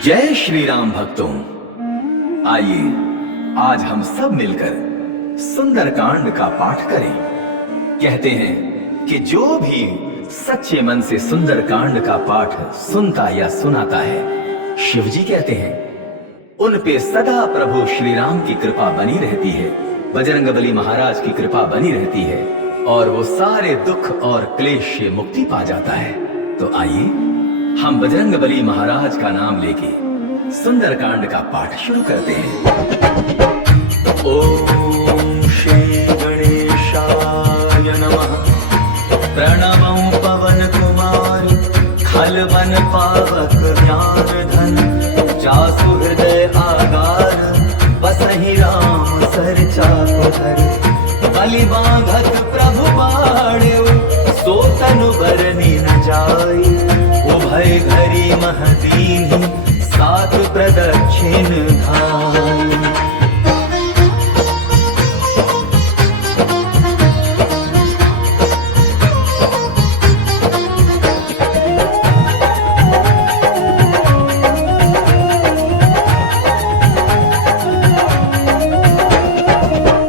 जय श्री राम भक्तों, आइए आज हम सब मिलकर सुंदरकांड का पाठ करें। कहते हैं कि जो भी सच्चे मन से सुंदरकांड का पाठ सुनता या सुनाता है, शिव जी कहते हैं उन पे सदा प्रभु श्री राम की कृपा बनी रहती है, बजरंगबली महाराज की कृपा बनी रहती है और वो सारे दुख और क्लेश से मुक्ति पा जाता है। तो आइए हम बजरंगबली महाराज का नाम लेके सुंदरकांड का पाठ शुरू करते हैं। ओम श्री गणेशाय नमः। प्रणवं पवन कुमार खलवन पावक ज्ञान धन, जासु हृदय आगार बसहि राम सर चाकुधर। बलि बांधत प्रभु बाणेउ सो तनु बरनि न जाई, उभय घरी महदीनि सात प्रदक्षिण धाई।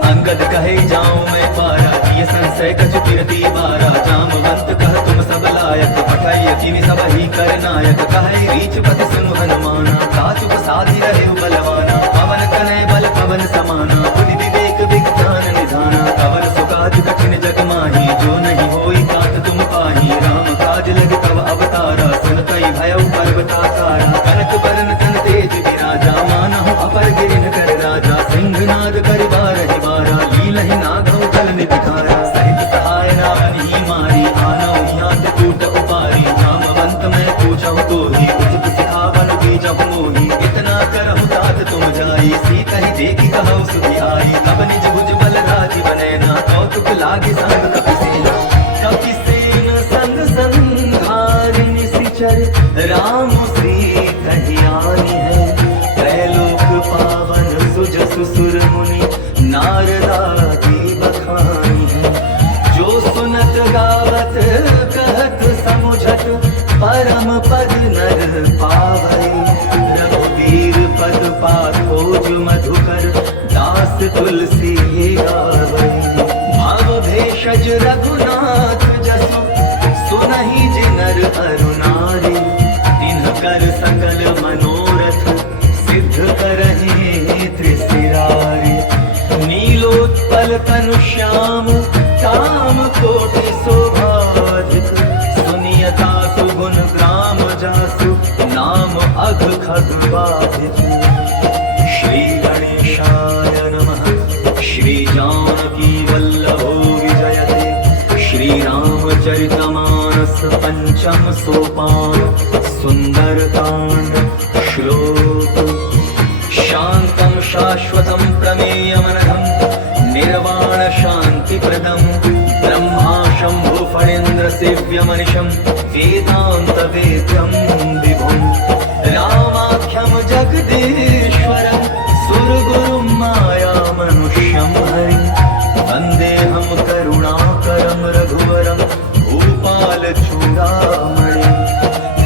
अंगद कहे जाऊं मैं पारा, ये संशय कछु कीर्ति बारा। जामवंत कह तुम सब लायक, पठाई जिमि सब ही कर नायक। कहे रीच पति सुनु हनुमाना, काचुक साधि रहे बलवाना। पवन तनय बल पवन समाना, बुद्धि विवेक विज्ञान निधाना। कवन सुकाज कठिन जग माही, जो नहीं होई तात तुम पाही। राम काज लग तव अवतारा, सुनतई भयउ पर्वताकारा। कनक बरन तन तेज विराजा, मानहु अपर गिरिन कर राजा। सिंहनाद कर बारहि बारा, लीलहि नागौ कल निबिखारा। सहित सहाय रावण ही मारी, आनौ हियात कूट उपारी। जामवंत मैं पूछहु तोहि, उचित सिखावन बीजहु मोहि। इतना करहु तात तुम जाई, सीतहि देखि कहु सुधि आई। तब निज भुज बल राजि बनैना, कौतुक लागे संग कपिसेना। कपिसेन संग संघारि निशिचर, राम सीत हियानि है। त्रैलोक पावन सुजसु सुर मुनि, नारदादि बखानी है। जो सुनत गावत कहत समुझत, परम पद नर पावै। रघुवीर पद पाथोज मधुकर, दास तुलसी गावै। भव भेषज रघुनाथ जसु, सुनहि जिनर अरुनारी। तिन्हकर सकल मनोरथ, सिद्ध करहि त्रिशिरारी। नीलोत्पल तनु श्याम, काम कोटि शोभाधिक। सुनियता सुगुण ग्राम जासु, नाम अघ खग बाधिक। श्री गणेशाय नमः। श्री जानकी वल्लभो विजयते, श्री रामचरितमानस पंचम सोपान। सुंदरकांड श्लोक। शांतं शाश्वतं प्रमेयमनघं, निर्वाण शांति प्रदं। ब्रह्मा शंभु फणीन्द्र सेव्यमनिशं, वेदांत वेद्यं विभुं। रामाख्यं जगदीश्वरं, सुरगुरुं माया मनुष्यं हरिं। वन्देऽहं करुणाकरं रघुवरं, भूपाल चूडामणिं।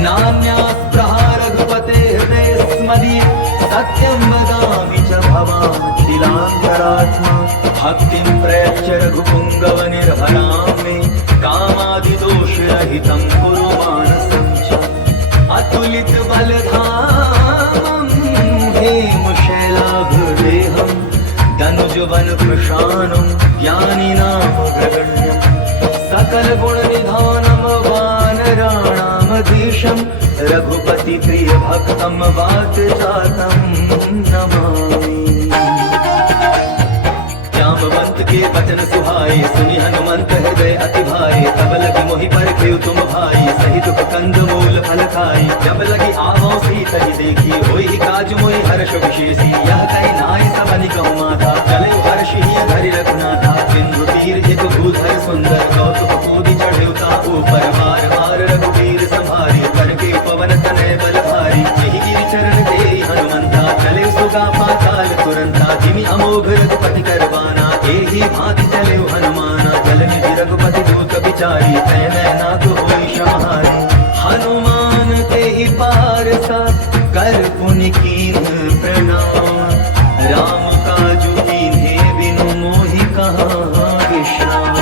नान्यास्पृहा रघुपतेः ते स्मदीये, सत्यं वदामि च भवाखिलान्तरात्मा। भक्तिं प्रयच्छ रघुपुङ्गव निर्भरां मे, कामादिदोषरहितं कुरु मानसं च। अतुलित बलधामं हेमशैलाभदेहं, दनुजवन कृशानं ज्ञानिनामग्रगण्यं। सकल गुण निधानं वानराणामधीशं, रघुपति प्रिय भक्तं वातजातं नमामि। जामवंत के वचन सुहाए, सुनि हनुमंत हृदय अति भाए। तब लगी मोहि परखेउ तुम भाई, सही दुख कंद मूल फल खाई। जब लगी आवौ सीतहि देखी, होई काज मोहि हर्ष विशेषी। यह कहि नाई सबनि कहु माता, चले हर्षि धरि रघुनाथा। सिंधु तीर एक भूधर सुंदर, कौतुक कूदि चढ़ेउ ताऊ पर। बार बार रघुवीर संभारी, करके पवन तनय बल भारी। यही गिरि चरण देई हनुमंता, चले सुगा पाताल तुरंता। जिमि अमोघ रघुपति करवाना, एही भांति चले हनुमाना। जल निधि रघुपति दूत बिचारी, तय मैना को होई समाहारी। हनुमान ते ही पारसा, कर पुनि कीन प्रणाम। राम काजु कीन्हे बिनु मोहि कहाँ विश्राम।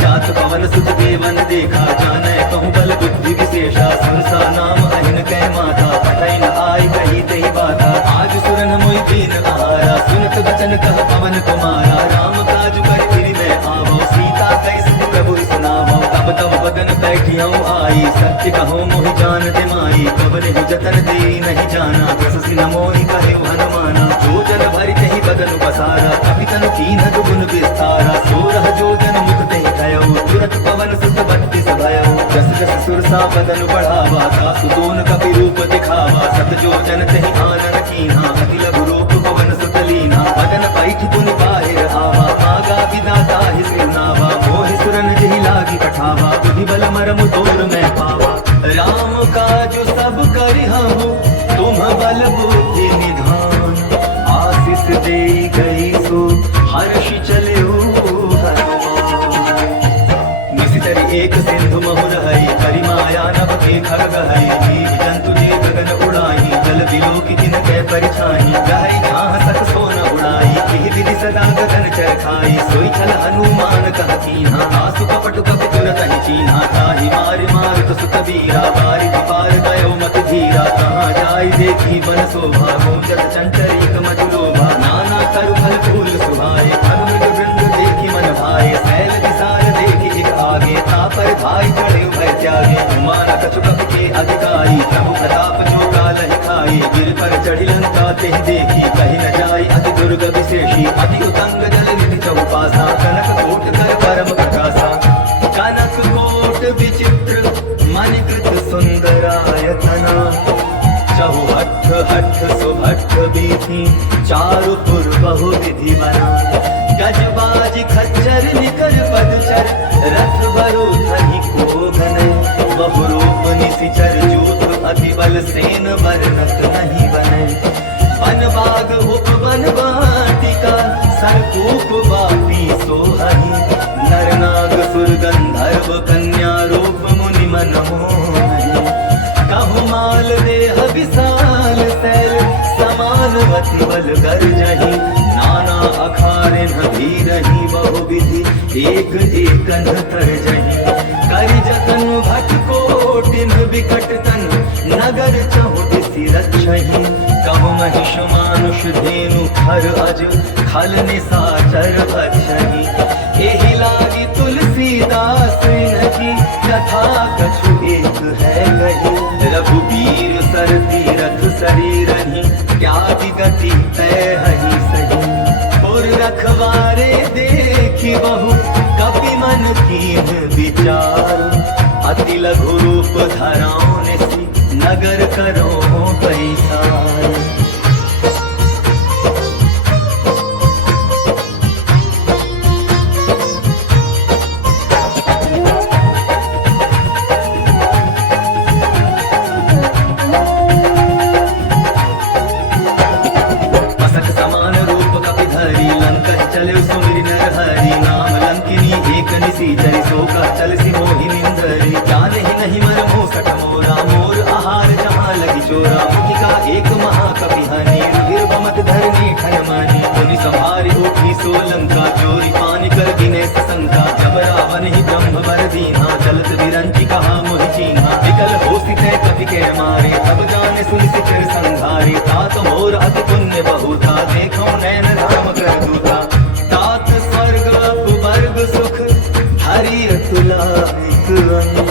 जात पवन सुत देवन देखा जानै कहूँ बल बुद्धि विशेषा। सुरसा नाम अहिन कै माता पठै न आय कही तही बाता। आज सुरन मोहि दीन आहारा सुनत बचन कह पवन कुमारा। राम काजु कर फिरि मैं आवो सीता कैसि प्रभु सुनावो। तब तब बदन बैठियौ आई सत्य कहो मोहि जानत माई। कबने जतन दे नहीं जाना जस सिन मोहि कहे हनुमाना। जो जन भरि तहि बदन बसारा कपि तनु कीन्ह दुगुन विस्तारा। सोरह जो जन मुख तहि कयो तुरत पवन सुत बत्ति सभयो। जस जस सुरसा बदन बढ़ावा तासु दोन कपि रूप दिखावा। सत जो जन तहि आनन कीन्हा अति लघु रूप पवन सुत लीन्हा। बदन पैठ पुनि बाहिर आवा आगा विदाता ही सिरनावा। मोहि सुरन जहि लागी पठावा बुद्धि बल मरम तोर मैं पावा। राम काजु सब करिहु तुम बल बुद्धि निधान। आशीष दे गई सो हर्ष चले निशिचरी एक सिंधु महु रही। करि माया नभ के खड़ग हई। जीव जंतु जे गगन उड़ाई जल बिलोकी तिन कै परिछाई। गहरी छाह सक सोन उड़ाई एहि विधि सदा गगन चर खाई। सोई छल हनुमान कह कीन्हा आसु कपट कपि तुरत ही चीन्हा। ताहि मारि मारुत सुत वीरा बारि पार गयो मत धीरा। कहाँ जाई देखी वन शोभा गूंजत चंचरीक मधु लोभा। नाना करु फल फूल सुहाए मृग वृंद देखी मन भाए। शैल विशाल देखी एक आगे तापर धाई चढ़े भय त्यागे। माना कछु कपि के अधिकारी प्रभु प्रताप जो कालहि खाई। गिर पर चढ़ी लंका तेहि देखी कहि न जाई अति दुर्ग विशेषी। अति उतंग जल निधि चौपासा कनक कोट कर परम प्रकाशा। कनक कोट विचित्र मणिकृत सुंदरायतना। चहुहट्ठ हट्ठ सुभट्ठ बीथी चारु पुर बहु विधि बना। गजबाज खच्चर निकर पदचर रथ बरु धनि कोगन। बहु रूप निशिचर जूत अति बल सेन वर्णत नहीं बने। वन बाग उपवन वाटिका सरकूप वापी सोहहि। नर नाग सुर गंधर्व कन्या रूप मुनि मन मोहि। कहु माल देह विशाल शैल समानवति बल गर्जहि। नाना अखारे भीरहि बहु विधि एक एकन तरजहि। करि जतन भट कोटिन विकट तन नगर चहु दिसि रक्षहि। कहु महिष मानुष धेनु खर अज खल निशाचर भक्षहि। एहि लागी तुलसीदास इनकी कथा कछु एक है कही। रघुबीर सर तीरथ शरीरहि त्यागी गति तय हहि सही। पुर रखवारे देखी बहु कपि मन कीन विचार। अति लघु रूप धराओ निसि नगर करो पैसार। निशिचरि सोका चलसि मोहि निंदरि। जानहि नहीं मर मोसट मोरा मोर आहार जहाँ लगी चोरा। मुखिका एक महाकपि हनि रुधिर बमत धरनी ठन मानी। मुनि संहारि उठी सो लंका चोरी पानी कर दिने सशंका। जब रावण ही ब्रह्म वर दीन्हा चलत विरंचि कहा मोहि चीन्हा। विकल होसि तै कपि के मारे तब जाने सुनि शिखर संधारी। तात मोर अति पुण्य बहुता देखो नैन राम कर दूता। तात स्वर्ग अपवर्ग सुख हरि अतुलायक अंग।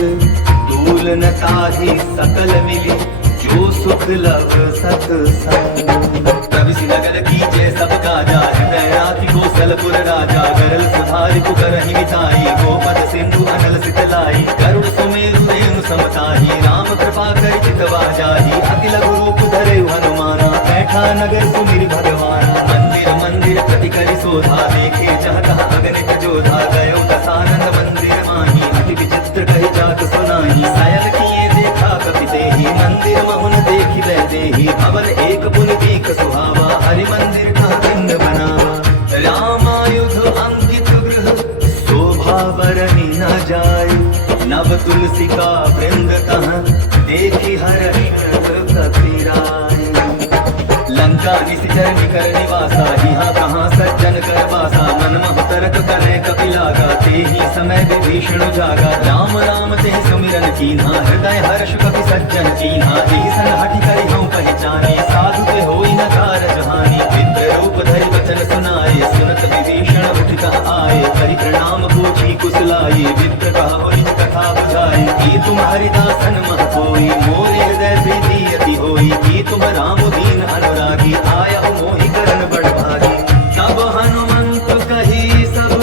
दूल न ताहि सकल मिली जो सुख लव सतसंग। प्रविशि नगर कीजे सब काजा हृदय राखि कौशलपुर राजा। गरल सुधारि पुकरहि मिताई गोपद सिंधु अनल सितलाई। करुण सुमेरु रेणु समताहि राम कृपा करि चितवा जाहि। अति लघु रूप धरे हनुमाना बैठा नगर सुमिरि भगवाना। मंदिर मंदिर प्रति करि शोधा देखे जहाँ तहाँ अगणित जोधा। गयो दसानन मंदिर माही अति विचित्र कहि जात सुनाही। सायल किए देखा कपि तेहि मंदिर महुन देखि वै देहि। भवन एक पुनि दीख सुहावा हरि मंदिर कहाँ किन्न बनावा। रामायुध अंकित गृह शोभा बरनि न जाय। नव तुलसी का वृंद तहाँ देखि हर्ष कपि निशिचर निकर निवासा, यहाँ कहाँ सज्जन कर बासा। मन मह तरक करे कपिलागा, ते ही समय विभीषण जागा। राम राम ते सुमिरन कीन्हा, हृदय हर्ष कपि सज्जन कीन्हा। एहि सन हठि करि हऊँ पहचानी, साधु ते होई न कारज हानि। विप्र रूप धरि वचन सुनाए, सुनत विभीषण उठ कह आए। करि प्रणाम पूछी कुशलाए, विप्र कहा निज कथा बुझाई। की तुम हरिदासन मह कोई, मोरे हृदय प्रीति अति होई। की तुम राम दीन अनुरागी, आया मोहि करन बड़ भागी। तब हनुमंत कही सब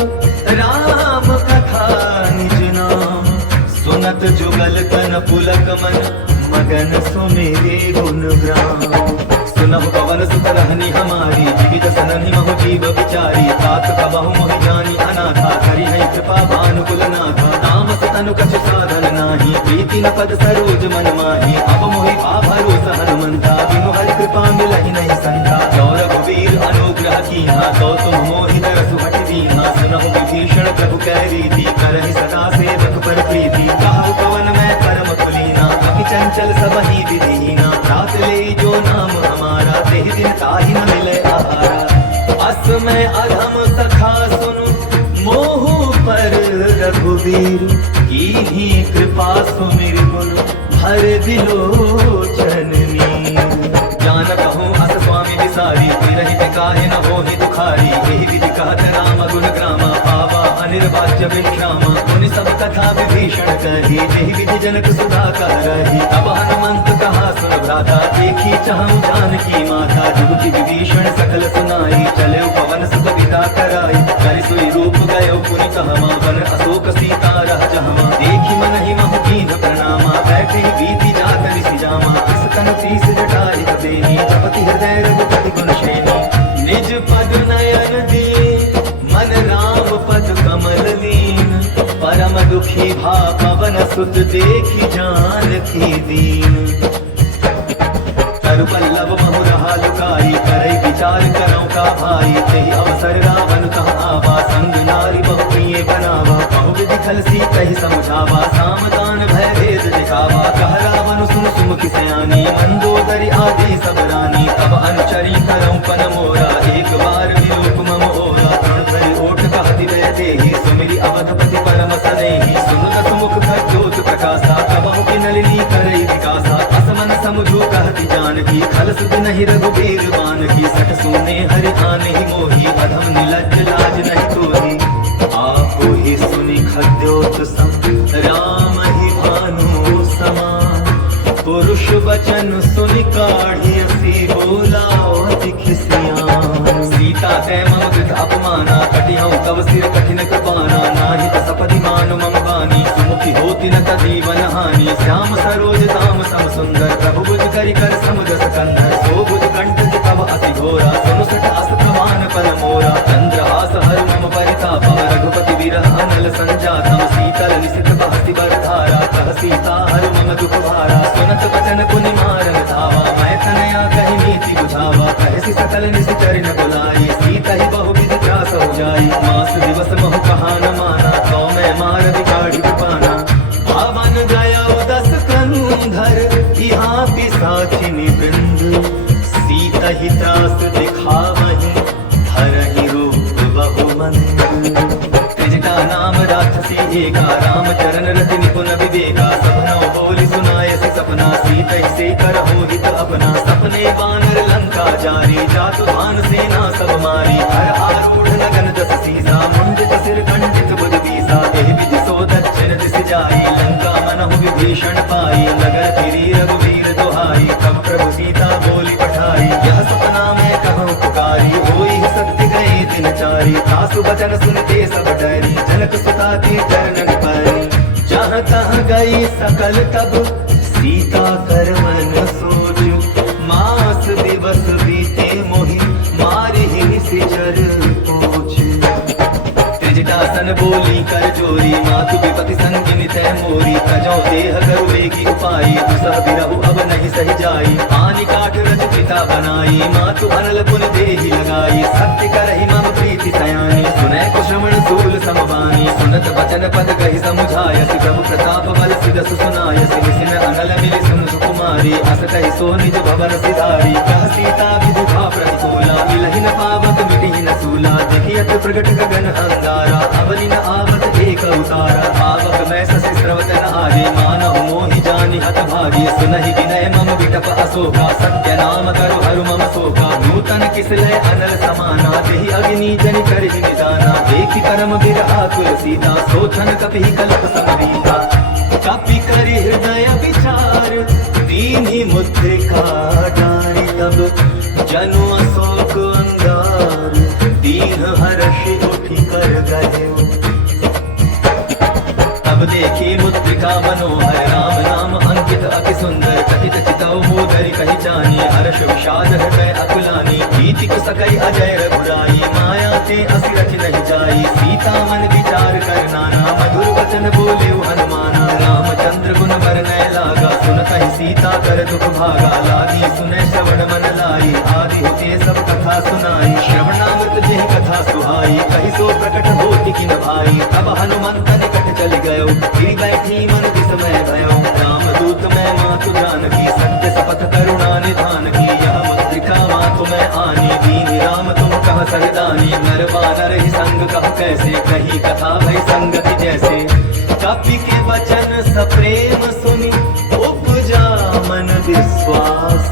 राम कथा निज नाम, सुनत जुगल तन पुलक मन, मगन सुमेरे गुण ग्राम। सुनहु पवन सुत रहनी हमारी, जीवित सनहि महु जीव विचारी। तात कबहु मोहि जानी अनाथा, करि है कृपा भानुकुल नाथा। तामस तनु कछु साधन नाही, प्रीति न पद सरोज मन माही। अब मोहि पा भरोसा हनुमंता, बिनु हरि कृपा मिलहि नहीं संता। जो रघुवीर अनुग्रह कीन्हा, तो तुम मोहि तरसु हठि दीन्हा। सुनहु विभीषण प्रभु कै रीति, करहि सदा सेवक पर प्रीति। कहु पवन मैं परम कुलीना, कपि चंचल सबहि विधीना। तात ले जो नाम हमारा, तेहि दिन ताहि न मिले आहारा। अस में अधम सखा सुनु, मोह पर रघुवीर। कीन्ही कृपा सुमिर गुण, भर दिलोचन नीर। जानत हूँ अस स्वामी विसारी, विरहित काहे न होहि दुखारी। एहि विधि कहत राम गुण ग्रामा, पावा अनिर्वाच्य विश्रामा। मुनि सब कथा विभीषण कही, जेहि विधि जनक सुधा कह रही। अब हनुमंत कहा सुन भ्राता, देखी चाहूं जानकी माता। जुगति विभीषण सकल सुनाई, चले पवन सुत पिता कराई। करि सोई रूप गयो पुनि कहमा, वन अशोक सीता रह जहमा। देखी मन ही महु कीन्ह प्रणामा, बैठे बीति जात ऋषि जामा। इस तन शीस जटाई देनी, जपति हृदय रघुपति गुण श्रेणी। निज पद नयन दिए, मन राम पद कमल लीन। परम दुखी भा पवन सुत, देखी जानकी दीन। तरु पल्लव महु रहा लुकाई, करई विचार करऊं का भाई। तेहि अवसर रावण कहा आवा, संग नारी बहु प्रिय बनावा। बहु विधि खल सीतहि समझावा, साम दान भय भेद दिखावा। कह रावण सुन सुमुखि सयानी, मंदोदरी आदि सब रानी। तब अनुचरी करऊं पन मोरा, एक बार विलोक मम ओरा। तृण धरि ओट कहति वै देहि, सुमिरि अवधपति परम सनेहि। सुनत सुमुख खज्जोत प्रकाशा, कबहु कि नलिनी करई विकासा। असमन समुझो कहति जानकी, खल सुध नहीं रघुबीर बान की। सठ सुने हरि आने ही मोही, अधम निलज्ज लाज नहीं तोही। आपो ही सुनि खद्योत सम, राम ही भानु समान। पुरुष वचन सुनि काढ़ी, सी बोला अति खिसियान। सीता तै मम कृत अपमाना, कटिहऊँ तव सिर कठिन कृपाना। नाहित सपदि मानु मम बानी, सुमुखी होति न तजीवन हानि। श्याम सरोज धाम सम सुंदर, प्रभु बुझ करि कर समुद्र सकंदर। सो बुझ कंठ तब अति घोरा, सुनु सठ अस प्रमाण पर मोरा। चंद्रहास हर मम परितापम, रघुपति विरह अनल संजातम। शीतल निशित बहति बरधारा, कह सीता हर मम दुख भारा। सुनत वचन पुनि मारन धावा, मैं तनया कहि नीति बुझावा। कहसी सकल निशिचर न बुलाई, सीता ही बहु विधि त्रास हो जाई। मास दिवस महु कहा न माना, तो मैं मार बिगाड़ी पाना। भावन गया 10 कंधर, यहाँ पिशाचिनी वृंद। सीता ही त्रास दिखावही, धरहि रूप बहुमंद। त्रिजटा नाम राक्षसी एका, राम चरण रति निपुण विवेका। सबनौ बोली सुनायसि सपना, सीतहि से करहु हित अपना। सपने वानर लंका जारी, जातु भान सेना सब मारी। हर आरूढ़ लगन दस सीसा, मुंडित सिर खंडित बुध बीसा। एहि विधि सो दक्षिण दिस जाई, लंका मनहु विभीषण पाई। नगर फिरी रघुवीर दुहाई, तब प्रभु सीता बोली पठाई। यह सपना मैं कहूँ पुकारी, होई सत्य गए दिन चारी। तासु वचन सुनते सब डरी, जनक सुता के चरणन परी। जहाँ तहाँ गई सकल तब, सीता कर मन सोच। मास दिवस बीते मोहि, मारि ही निशिचर पूछ। त्रिजटासन बोली कर जोरी, मातु विपति संगिनी तै मोरी। तजौ देह करु वेगी उपाई, दुसह बिरहु अब नहीं सही जाई। पानी काठ रच पिता बनाई, मातु अनल पुन देहि लगाई। सत्य करहि मम प्रीति सयानी, सुनै कुश्रवण सूल समबानी। सुनत वचन पद कहि समुझायसि, प्रभु प्रताप बल सिदसु सुनायसि। निसिन अनल मिलि सुन सुकुमारी, होई अस कहि सो निज भवन सिधारी कह सीता विधुखा प्रतिकूला मिलहि न पावक मिटिहि न सूला देखियत प्रगट गगन अंगारा अवनि न आवत एक उतारा पावक मैं ससि स्रवत न आरे मानहु मोहि जानि हत भागी सुनहि विनय मम विटप अशोका सत्य नाम करु हरु मम शोका नूतन किसलय अनल समाना देहि अग्नि जनि करहि निदाना देखि परम बिरहा कुल सीता सोचन कपि कल्प समरीता कपि करि हृदय विचार दीन्हि मुद्रिका डारि तब जनु अशोक अंगार दीन हर्षि उठि कर गए तब देखी मुद्रिका मनोहर राम नाम अंकित अति सुंदर कथित चितौ मोदरि कहि जानी हर्ष विषाद हृदय अकुलानी भीति कुसकई अजय रघुराई माया ते असि रचि नहीं जाई सीता मन विचार कर नाना मधुर वचन बोले हनुमाना रामचंद्र गुण वर्णय लागा सुनतहि सीता कर दुख भागा लागी सुने श्रवण मन लाई आदि होते सब कथा सुनाई श्रवणामृत जेहि कथा सुहाई कहि सो प्रकट होति किन भाई तब हनुमंत निकट चल गयो गिरि बैठी मन विस्मय भयो रामदूत मैं मातु जानकी सत्य सपथ करुणा निधान की यह मुद्रिका मातु मैं आनी दीन राम तुम कह सरदानी नर वानर ही संग कह कैसे कही कथा भई संगति जैसे कपि के वचन सप्रेम सुनि उपजा मन विश्वास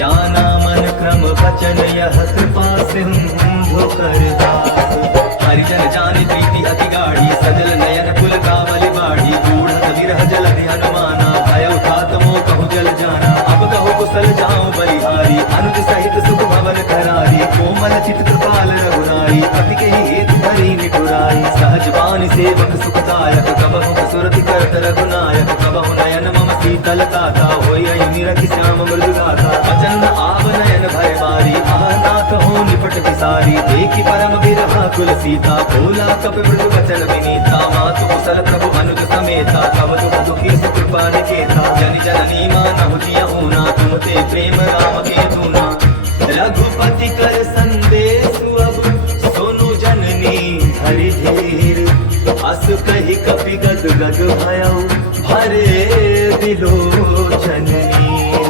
जाना मन क्रम वचन यह कृपा सिंधु कर दास हरिजन जानि प्रीति अति गाढ़ी सजल नयन कुल कावली बाढ़ी गूढ़ विरह जलधि हनुमाना भयउ तात मोह कहु जल जाना अब कहु कुशल जाऊं बलिहारी अनुज सहित सुख भवन करारी कोमल चित कृपाल रघुराई अति के हेतु धरी निठुराई सहज बानी सेवक सुखदायक कबहु सुरति करत रघुनायक कबहु नयन मम शीतल ताता होई निरखि श्याम मृदु गाथा वचन न आव नयन भय बारी आह नाथ हो निपट विसारी देखि परम बिरहा कुल सीता भोला कपि मृदु वचन विनीता मातु कुशल प्रभु अनुज समेता तब दुख दुखी सुकृपा निकेता जनि जननी मानहु जियहु ना तुम ते प्रेम राम के दूना रघुपति कर संदेश अब सोनु जननी हरि धीर अस कहि कपि गद गद भयउ भरे विलोचन नीर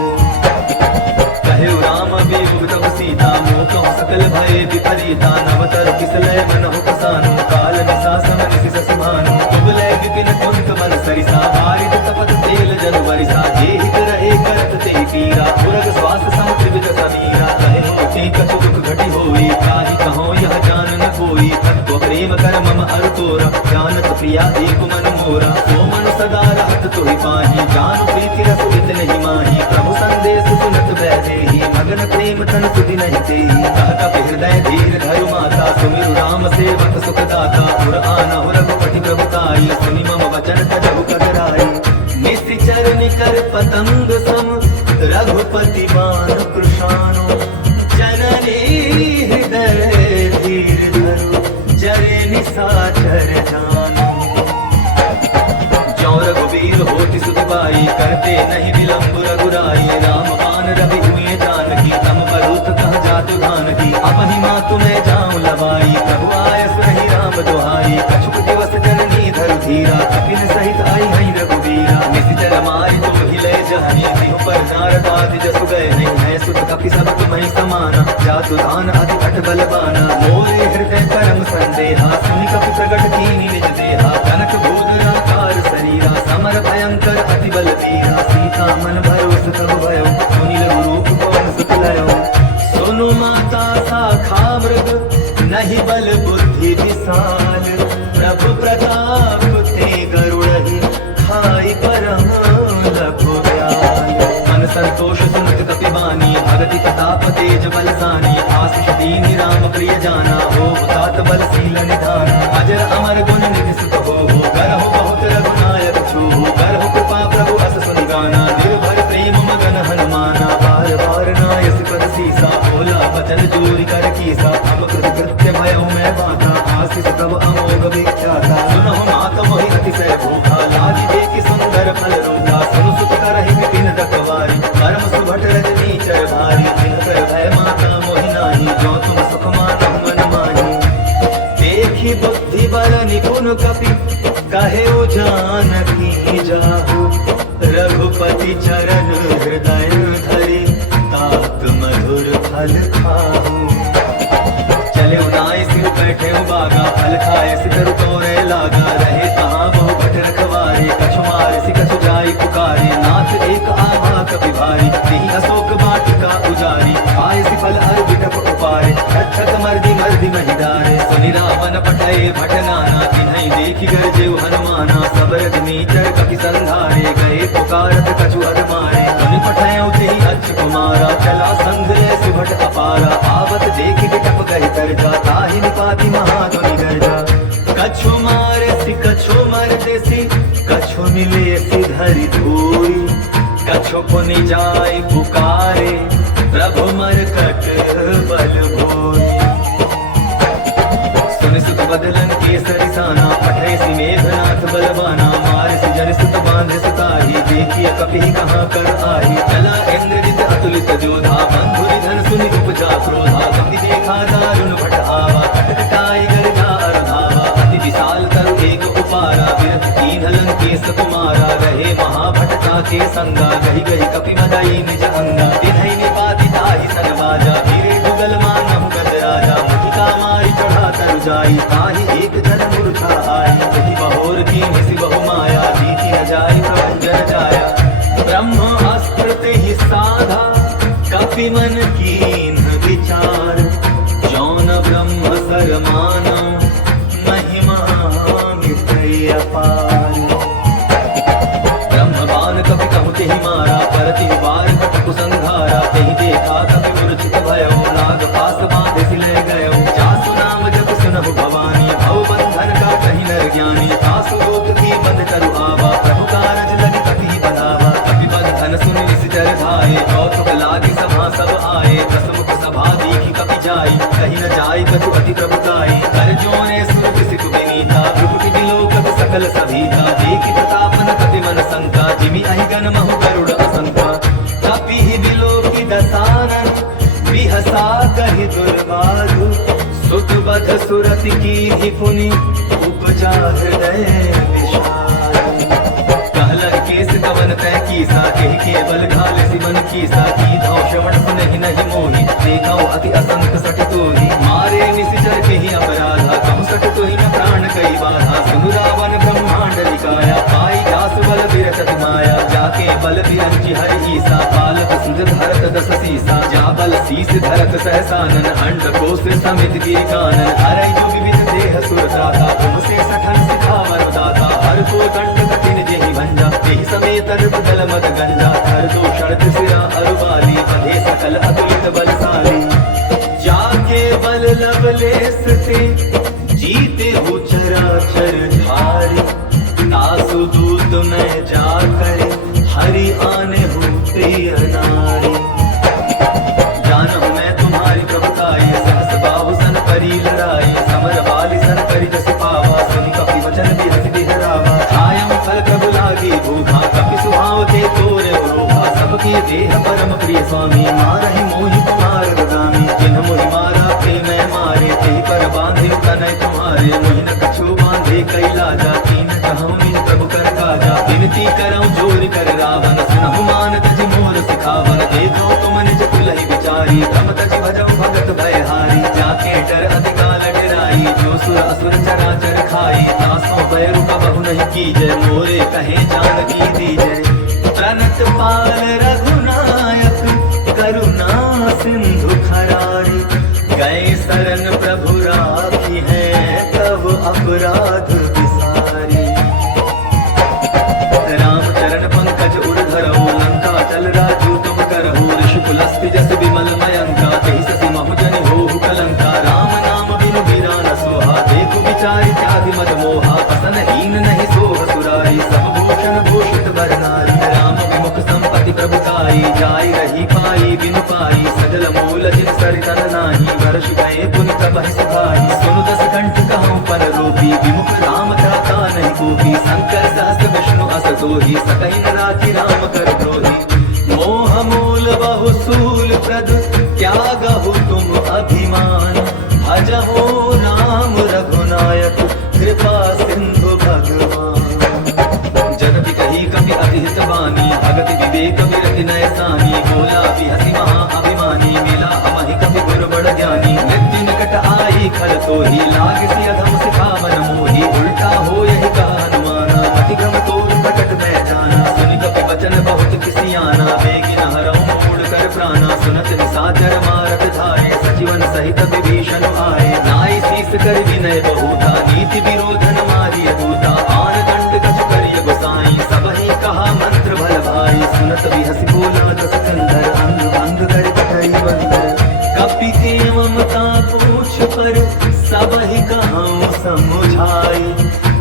कहु राम बेगु तब सीता मोह कहु सकल भय विपरीता नवतर किसलय मनहु कसानु काल निसासन निसि ससुभानु कुबलय विपिन कुंत मन सरिसा हारित तपत तेल जनु वरिसा जेहि रहे करत ते पीरा पुरग स्वास समुद्र समीरा कहे होती कछु दुख घटी होई ताहि कहो यह जान न कोई तत्व प्रेम कर मम अरु तोरा जानत प्रिया एक मन मोरा सो मन सदा रहत तोहि पाही जान प्रीति रस हित नहीं माही प्रभु संदेश सुनत बैदेही मगन प्रेम तन सुधि नहीं तेही कह कपि हृदय धीर धरु माता सुमिरु राम सेवक सुख दाता पुर आनहु रघुपति प्रभुताई सुनि मम वचन तजहु कतराई निश्चर निकर पतंग सम रघुपति बाण कृशानो जननी हृदय धीर धरु जरे निसाचर जानो ज्यों रघुवीर होति सुत पाई करते नहीं विलंब रघुराई राम बाण रवि हुए जानकी तम बरूत कह जातु धानकी अपहि मातु मैं जाऊं लवाई प्रभु आयस रही राम दुहाई कछुक दिवस जननी धरु धीरा कपिन सहित आई हई रघुवीरा निशिचर मारि तुम हिले जहनी तिहु पर नारद आदि जसु गए नहीं है सुत कपि सब तुम्हि समाना जातु दान अति अट बलवाना मोरे हृदय परम संदेहा सुनि कपि प्रगट कीनि निज देहा कनक भूधराकार शरीरा समर भयंकर अति बल वीरा सीता मन भरोस तब भयो सुनि लघु रूप पवन सुत लयो सुनु माता शाखा मृग नहीं बल बुद्धि विशाल प्रभु प्रताप ते गरुड़हि खाई परम लघु ब्याल मन संतोष सुनत कपि बानी भगति प्रताप तेज बलसानी आशीष दीनि राम प्रिय जाना हो तात बल सील निधान अजर अमर गुण निधि सुत हो करहु बहुत रघुनायक छू करहु कृपा प्रभु अस सुनि गाना निर्भय प्रेम मगन हनुमाना बार बार नायस पद सीसा बोला बचन जोरी कर कीसा अब कृत कृत्य भयउ मैं बाता आशीष तब अमोघ विख्याता सुनहु मात मोहि अतिशय भूखा लागी देखि सुंदर फल रूखा सुनु सुत करहि विपिन रखवारी परम सुभट रजनी चर भारी जिन कर भय माता मोहि नाही जो तुम सुख मानहु मन माही देख पुनि जाय पुकारे, प्रभु मरकट बल भोरे। सुनि सुत बदलन केसरी साना, पठय सि मेघनाथ बलवाना। मार सि जन सुत बांध सुताही, देखिय कपि कहाँ कर आही। चला इंद्रजित अतुलित जोधा, बंधु निधन सुनि उपजा क्रोधा। कपि देखा दारुण भट आवा, कटकटाई गर्जा अर्धावा। अति विशाल तरु एक उपारा, विरथ कीन लंकेश कुमारा। रहे महाभट के संगा, गही गही कपि मदाई निज अंगा। तिन्है निपाति ताहि सन बाजा, धीरे जुगल मानहु गज राजा। मुठिका मारी चढ़ा तरु जाई, ताहि एक जन मूर्छा आई। यदि बहोर कीन्हि सि बहु माया, जीति न जाई प्रभंजन जाया। ब्रह्म अस्त्र तेहि साधा, कपि मन कीन्ह विचार। जौन ब्रह्म सर मानौ, महिमा मिटै अपार। ब्रह्मबाण कपि कहु तेहि मारा, परति वार कटकु संघारा। तेहि देखा कपि मूर्छित भयो, नाग पास बांधे सि लय गयो। जासु नाम जप सुनहु भवानी, भव बंधन काटहि नर ज्ञानी। तासु लोक की बंध तरु आवा, प्रभु कारज लगे कपि बंधावा। कपि बंधन सुनि निश्चर धाये, कौतुक लागी सभा सब आए। दसमुख सभा देखि कपि जाई, कहि न जाई कछु अति प्रभुताई। कर जोने सुर सिकु विनीता, भ्रुकुटि बिलोकत सकल सभीता। देखि प्रताप न कति मन शंका, जिमि अहिगन महु गरुड़ असंका। कपिहि बिलोकि दसानन, बिहसा कहि दुर्बाधु। सुत बध सुरति कीन्हि पुनि, उपजा हृदय विषाद। कहलन केस कवन तै कीसा, केहि केवल घाल सि मन कीसा। कीधौ श्रवण सुनहि नहि मोहि, देखौ अति असंख सठि तोहि। मारे निशिचर केहि अपराधा, कहु सठ तोहि न प्राण कई बाधा। सुनु रावण ब्रह्मांड निकाया, पाई जास बल बिरचति माया। जाके बल बिरंचि हरि ईसा, पालक सिंह धरत दस सीसा। जा बल शीस धरत सहसानन, अंड कोश समित गिरि कानन। हरै जो विविध देह सुर दाता, तुम से सठन सिखावर दाता। हर को दंड कठिन जेहि भंजा, तेहि समेत बदल मत गंजा। हर दो शरत सिरा अरुबाली, बंधे सकल अतुलित बलशाली। जाके बल लवलेस ते, जीते हो चराचर धारी। तासु दूत में जाकर, हरि आने हो प्रिय नारी। जानहु मैं तुम्हारी प्रभुताई, सहस बाहु सन परी लड़ाई। समर बाली सन करि जसु पावा, सुनि कपि वचन बिहसि बिहरावा। छायम फल प्रभु लागी भूखा, कपि सुहावते तोरे रोहा। सबके देह परम प्रिय स्वामी, मारहि मोहि कुमार गामी। जिन्ह मोहि मारा तिल मैं मारे, तेहि पर बांधे तनय तुम्हारे। मोहि न कछु बांधे कई लाजा, कीन कहूँ निज प्रभु कर काजा। विनती करऊँ जोर कर रावण, सुनहु मान तजि मोर सिखावन। देखो तुम निज कुलहि विचारी, भ्रम तजि भजऊँ भगत भयहारी। जाके डर अधिकाल डराई, जो सुर असुर चराचर खाई। तासों बैरु कबहु नहीं कीजय, मोरे कहे जानकी दीजय। प्रणत पाल रघुनायक, करुणा सिंधु खरारी। गए शरण प्रभु राखी है, तब अपराध विसारी। राम चरण पंकज उर धरऊ, लंका चल राजू तुम करहु। ऋषिकुलस्ति जस विमल मयंका, तेहि ससि महु जनि होहु कलंका। राम नाम बिनु वीरा न सोहा, देखु विचारि त्यागि मद मोहा। बसन हीन नहीं सोह सुराई, सब भूषण भूषित बर नारी। राम विमुख संपत्ति प्रभुताई, जाई रही पाई बिनु पाई। सजल मूल जिन सरितन नाही, वर्ष गए पुनि तबहि सुभाई। सुनु दस कंठ कहूँ पर रूपी, विमुख राम त्राता नहीं कोपी। शंकर सहस्र विष्णु अस दोहि, सकहि न राखी राम कर द्रोही। मोह मूल बहु सूल प्रद, त्यागहु तुम अभिमान। भजहु राम रघुनायक, कृपा सिंधु भगवान। जगति कही कपि अति हित बानी, भगति विवेक विरति नय सानी। बोला बिहसि महा अभिमानी, मिला हमहि कपि गुर बड़ ज्ञानी। मृत्यु निकट आई खल तोहि, लागसि अधम सिखावन मोहि। उल्टा हो यही कहा हनुमाना, अति भ्रम तोर प्रकट मैं जाना। सुनि कपि वचन बहुत किसियाना, बेगी न हरऊँ मूढ़ कर प्राणा। सुनत निशाचर मारत धाये, सजीवन सहित विभीषण आए। नाई शीस कर विनय बहुता, नीति विरोधन मारिय दूता। आन दंड कछु करिय गोसाई, सबहि कहा मंत्र भल भाई। सुनत बिहसि बोला दस कंधर, अंग भंग कर कटई बंदर। कपि के ममता पूछ पर, सबहि कहऊँ समुझाई।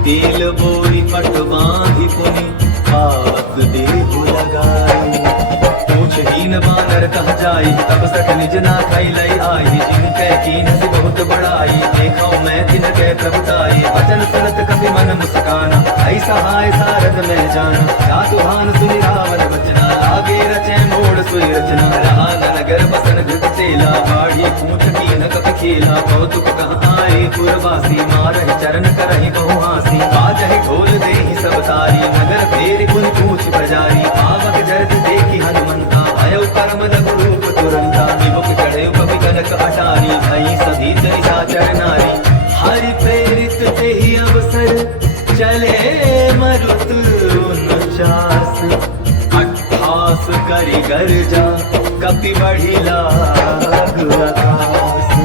तेल बोरी पट बाँधि पुनि, पावक देहु लगाई। दीन बानर कह जाई, तब सठ निज ना खाई लई आई। जिनके कीन से बहुत बड़ाई, देखो मैं तिनके प्रभुताई। वचन सुनत कपि मन मुस्काना, ऐसा हाय सारद में जाना। जातु भान सुनि रावण बचना, लागे रचे मोड़ सुई रचना। रहा नगर बसन घृत चेला, बाढ़ी पूछ कीन कपि खेला। कौतुक कहाँ आए पुरवासी, मारहि चरण करहि बहु हासी। बाजहि ढोल देहि सब तारी, नगर फेरि पुनि पूछ बजारी। आवक जरत देखि हनुमंता, भयो परम लघु रूप तुरंता। विमुख चढ़े कपि कनक अटारी, भई सभी निशाचर नारी। हरि प्रेरित तेहि अवसर, चले मरुत 49। 28 करि गर्जा, कपि बढ़ी लाग आकाश।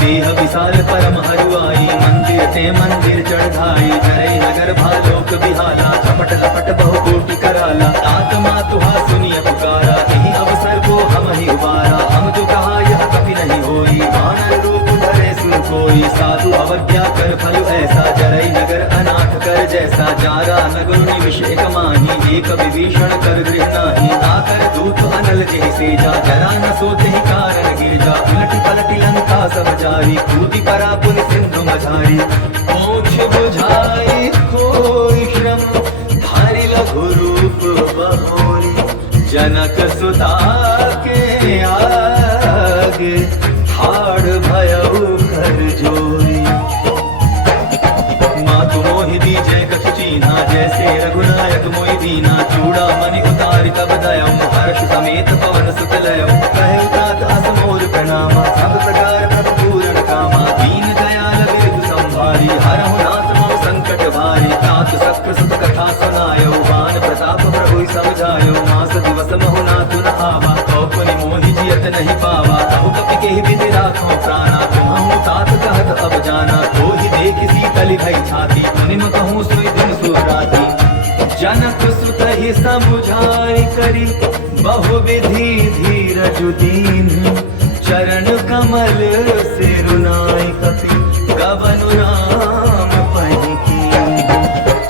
देह विशाल परम हरुआई, मंदिर ते मंदिर चढ़ाई। जरई नगर भालोक बिहाला, झपट लपट बहु कोटि कराला। आत्मा तुहा सुनिय पुकारा, यही अवसर को हम ही उबारा। हम जो कहा यह कभी नहीं होई, वानर रूप धरे सुन कोई। साधु अवज्ञा कर फल ऐसा, जरई नगर अनाथ कर जैसा। जारा नगर निविष एक माही, एक विभीषण कर गृह नाही। आकर दूत अनल जहि सेजा, जरा न सोते ही कारण गिरजा। उलटी पलटी लंका सब जारी, कूदी परा पुनि सिंधु मझारी। मोक्ष बुझाई कोई श्रम, धारि लघु रूप बहोरी। जनक सुता के आगे, ठाड़ भयउ कर जोरी। मातु मोहि दीजय कछु चीन्हा, जैसे रघुनायक मोहि दीना। चूड़ा मणि उतारि तब दयऊ, हर्ष समेत पवन सुत लयऊ। कहे तात अस मोर प्रणामा, सब प्रकार प्रभु पूरण कामा। दीन दयाल बिरधु संभारी, हरहु नाथ मम संकट भारी। तात सख्र सुत कथा सुनायो, बान प्रताप प्रभु समझायो। मास दिवस महु नाथ न आवा, कौ पुनि मोहि जियत नहीं पावा। तहु कपि केहि विधि राखो प्राणा, तुम्हु तात कहत अब जाना। कोहि देखि शीतलि भई छाती, मुनिम कहूँ सोई दिन सुराती। जनक सुत ही समुझाई करी, बहु विधि धीरज दीन। चरण कमल सिरुनाई, कपि गबनु राम पहि कीन।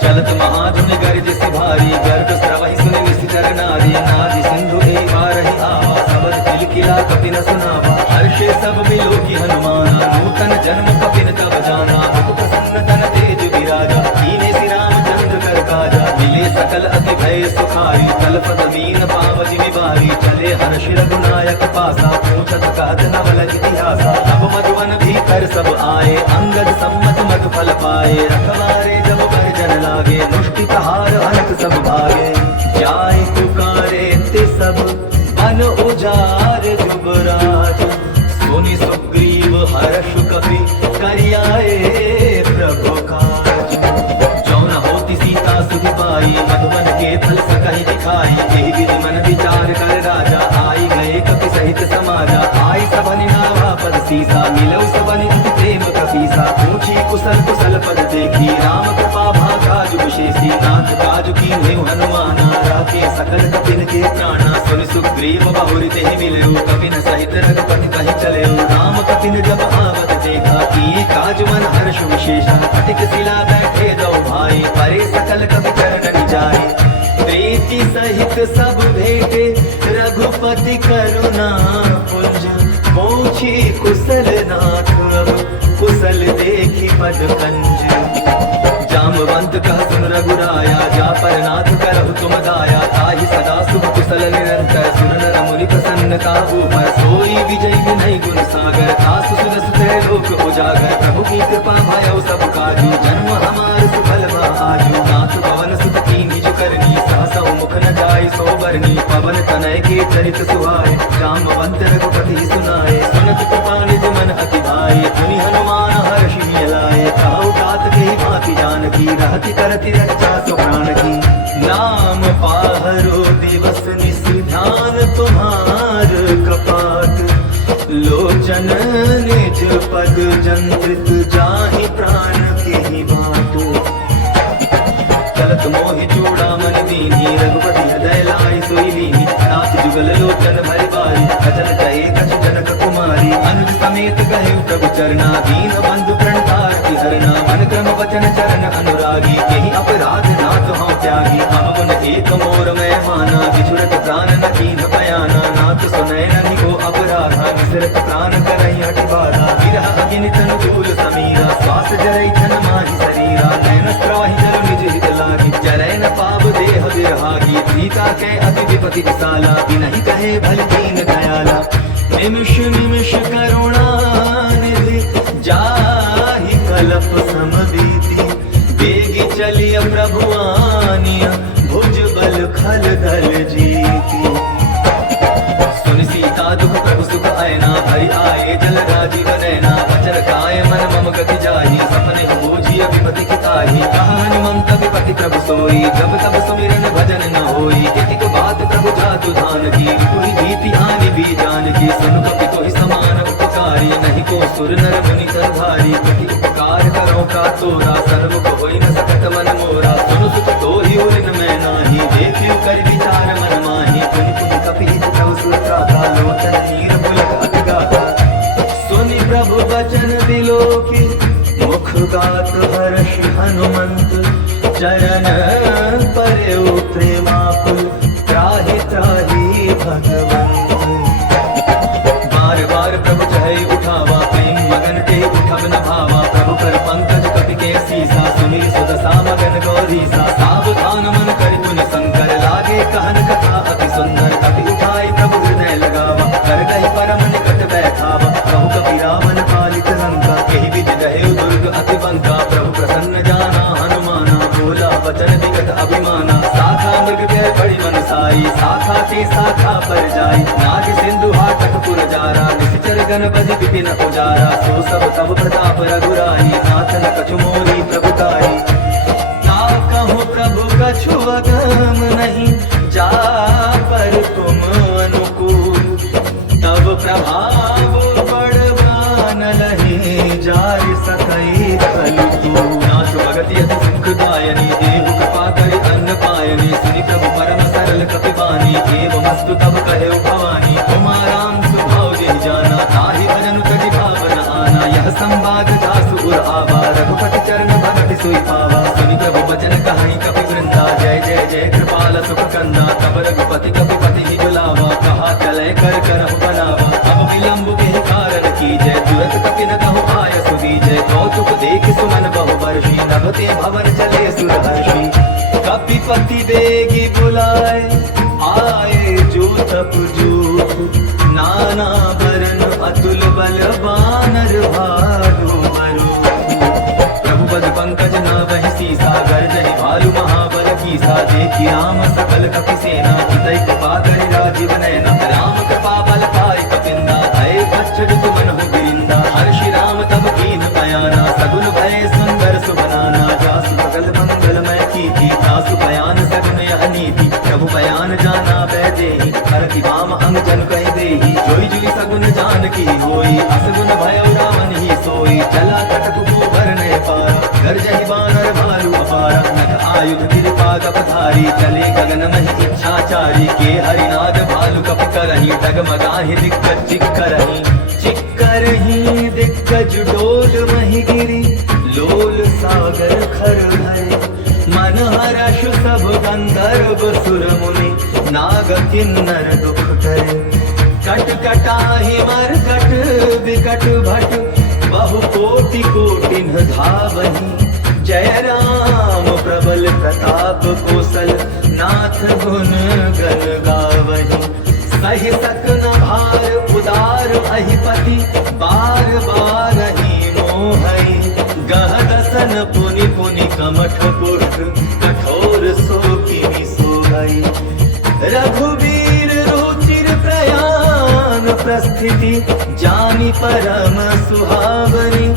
चलत महाजन गर्ज से भारी, गर्भ स्रवहि सुनि निश्चर नारी। नादि सिंधु ए बारहि आवा, सबद किलकिला कपि न सुनावा। हर्षे सब बिलोकी हनुमाना, नूतन जन्म कपि न तब जाना। मुख प्रसन्न तन तेज विराजा, कीन्हे श्री रामचंद्र कर काजा। मिले सकल अति भय सुखारी, तलपत दीन पावति निवारी। चले हर्ष रघुनायक पासा, पूछत कहत नवल इतिहासा। अब मधुवन भीतर सब आए, अंगद सम्मत मधु फल पाए। रखवारे जब जन लागे, मुष्टि प्रहार अनक सब भागे। जाय पुकारे ते सब, अन उजार जुबराज। सुनि सुग्रीव हर्ष कपि, करियाए प्रभु काज। जौन होती सीता सुधि पाई, मधुबन के फल सकहि दिखाई। एहि विधि मन विचार कर राजा, आई गए कपि सहित समाजा। आई सबनि नावा पद सीसा, मिलौ सबनि अति प्रेम कपीसा। पूछी कुशल कुशल पद देखी, राम कृपा भाखा जुग शेषी। नाथ काज कीन्हेउ हनुमाना, राखे सकल कपिन के प्राणा। सुनि सुग्रीव बहुरि तेहि मिलऊ, कपिन सहित रघुपति कहि चलेऊ। राम कपिन जब आवत देखा, किए काज मन हर्ष विशेषा। फटिक शिला बैठे दो भाई, परे सकल कपि चरण जाई। प्रीति सहित सब भेटे, रघुपति करुणा पुंज। पूछी कुशल नाथ अब, कुशल देखी पद कंज। जामवंत कह सुन रघुराया, जा पर नाथ करहु तुम दाया। ताहि सदा शुभ कुशल निरंतर, सुन नर मुनि प्रसन्नता ऊपर। सोई विजय विनय गुण सागर, तासु सुरस त्रैलोक उजागर। प्रभु की कृपा भयउ सब काजू, जन्म हमार सुफल आजू। नाथ पवन सुत कीन्हि जो करनी, सहसौ मुख न जाय सो बरनी। पवन तनय के चरित सुहाए, जामवंत रघुपति सुनाए। सुनत कृपा निज मन अति भाई, मुनि हनुमान हर्षि लाए। कहु तात कहि भाति जानकी, रहति करति रक्षा सो प्राण की। नाम पाहरो दिवस निस ध्यान, तुम्हार कपाट। लोचन निज पद जंत्रित, जाहि प्राण के बाट। चलत मोहि चूड़ामणि दीन्हि, रघुपति हृदय लाइ सोई लीन्हि। नाथ जुगल लोचन भरि बारी, कचन कहे कछु जनक कुमारी। अनुज समेत कहे प्रभु चरना, दीन बंधु प्रणतारति हरना। मन क्रम वचन चरण अनुरागी, यही अपराध नाथ हौं त्यागी। हम गुण एक मोर मैं माना, बिछुड़त प्राण न कीन्ह बयाना। रघुपति विसाला, बिनहि कहे भल दीन दयाला। निमिष निमिष करुणा निधि, जाहि कलप समबीति। बेगी चलिय प्रभु आनिया, भुज बल खल दल जीती। सुनि सीता दुख प्रभु सुख आयना, भरि आए जल राजीव नैना। वचन काय मन मम गति जाहि, सपने बूझी विपति की ताहि। कहा हनुमंत विपति प्रभु सोई, जब तब सुमिरन भजन न होई। कितिक बात प्रभु जातु धान की, कोई भीति हानि भी जान की। सुन कपि कोई समान उपकारी, नहीं को सुर नर मुनि तर भारी। कति उपकार करो का तोरा, सर्व होई न सकत मन मोरा। सुनु सुख तोहि उरिन मैं नाही, देखियो कर विचार मन माही। पुनि पुनि कपिहित तव सुर गाथा, लोचन नीर पुलक अति गाथा। सुनि प्रभु बचन बिलोकी, मुख गात हर्षि हनुमंत। चरण परेउ प्रेमाकुल, त्राहि त्राहि भगवंत। बार बार प्रभु चढ़ई उठावा, प्रेम मगन ते उठब न भावा। प्रभु कर पंकज कपि के सीसा, सुमिर सुदशा मगन गौरीसा। सावधान मन करि पुनि शंकर, लागे कहन कथा अति सुंदर। कपि उठाई प्रभु हृदय लगावा, कर गहि परम निकट बैठावा। कहु कपि रावण पालित लंका, एहि विधि रहे दुर्ग अति बंका। प्रभु प्रसन्न जाना हनुमाना, बोला वचन विगत अभिमाना। शाखा मृग जय बड़ी मन साई, शाखा ते शाखा पर जाई। नाग सिंधु हाटक पुर जारा, निश्चर गणपति विपिन उजारा। सो सब तब प्रताप रघुराई, नाथ न कछु मोरी प्रभुताई। ता कहूँ प्रभु कछु अगम नहीं, जा पर तुम अनुकूल। तब प्रभाव बड़वान लहे, जाय सकई फलतूल। नाथ भगति अति सुखदायनी, देहु कृपा करि अन्न पायनी। सुनि प्रभु परम सरल कपि बानी, एवमस्तु तब कहे भवानी। तुम राम स्वभाव जे जाना, ताहि भजन तजि भावन आना। यह संवाद जासु उर आवा, रघुपति चरण भगति सोई पावा। सुनि प्रभु बचन कहाई कपि वृंदा, जय जय जय कृपाल सुख कंदा। तब रघुपति कपिपति ही बुलावा, कहा चले कर करहु बनावा। अब विलंब के कारण की जय, तुरत कपि न कहु आय सुदीजय। कौतुक देख सुमन बहु वर्षी, नभते भवन चले सुरहर्षि। कपिपति बेगी बुलाए, आए जो तप जूथ। नाना बरन अतुल बल, बानर भालु बरूप। प्रभु पद पंकज नावहि सीसा, गर्जनि भालु महाबल कीसा। देखि राम सकल कपि सेना, हितै कृपा करि राजीव नैना। राम कृपा बल पाई कपिंदा, भय बच्चर तुमन हो गिरिंदा। हर्षि राम तब कीन बयाना, सगुन भय सुंदर सुबनाना। जासु सकल मंगलमय कीर्ति, तासु बयान सगुन यह नीति। प्रभु बयान जाना बैदेहि, हरति वाम अंग जन कहि देहि। जोई जोई सगुन जान की होई, असगुन भय रावण ही सोई। चला कटक को भरने पारा, गर्जहि बानर भालु अपारा। नख आयुध गिरिपाद पधारी, चले गगन महि इच्छाचारी। के हरिनाद भालु कपि करहि, डगमगाहि दिग्गज चिक्करहि। चिक्करहि दिग्गज डोल महि गिरि, लोल सागर खर भय। मन हर्ष सब गंधर्व सुर मुनि, नाग किन्नर दुख करे। कट कटाहि मरकट विकट भट, बहु कोटि कोटिन धावहि। जय राम प्रबल प्रताप कौशल, नाथ गुण गण गावहि। सहि सकन भार उदार अहिपति, बार बार ही मोहई। गह दसन पुनि पुनि कमठ पुष्ट, कठोर सो किमि सोहई। रघुवीर रुचिर प्रयाण प्रस्थिति, जानि परम सुहावनी।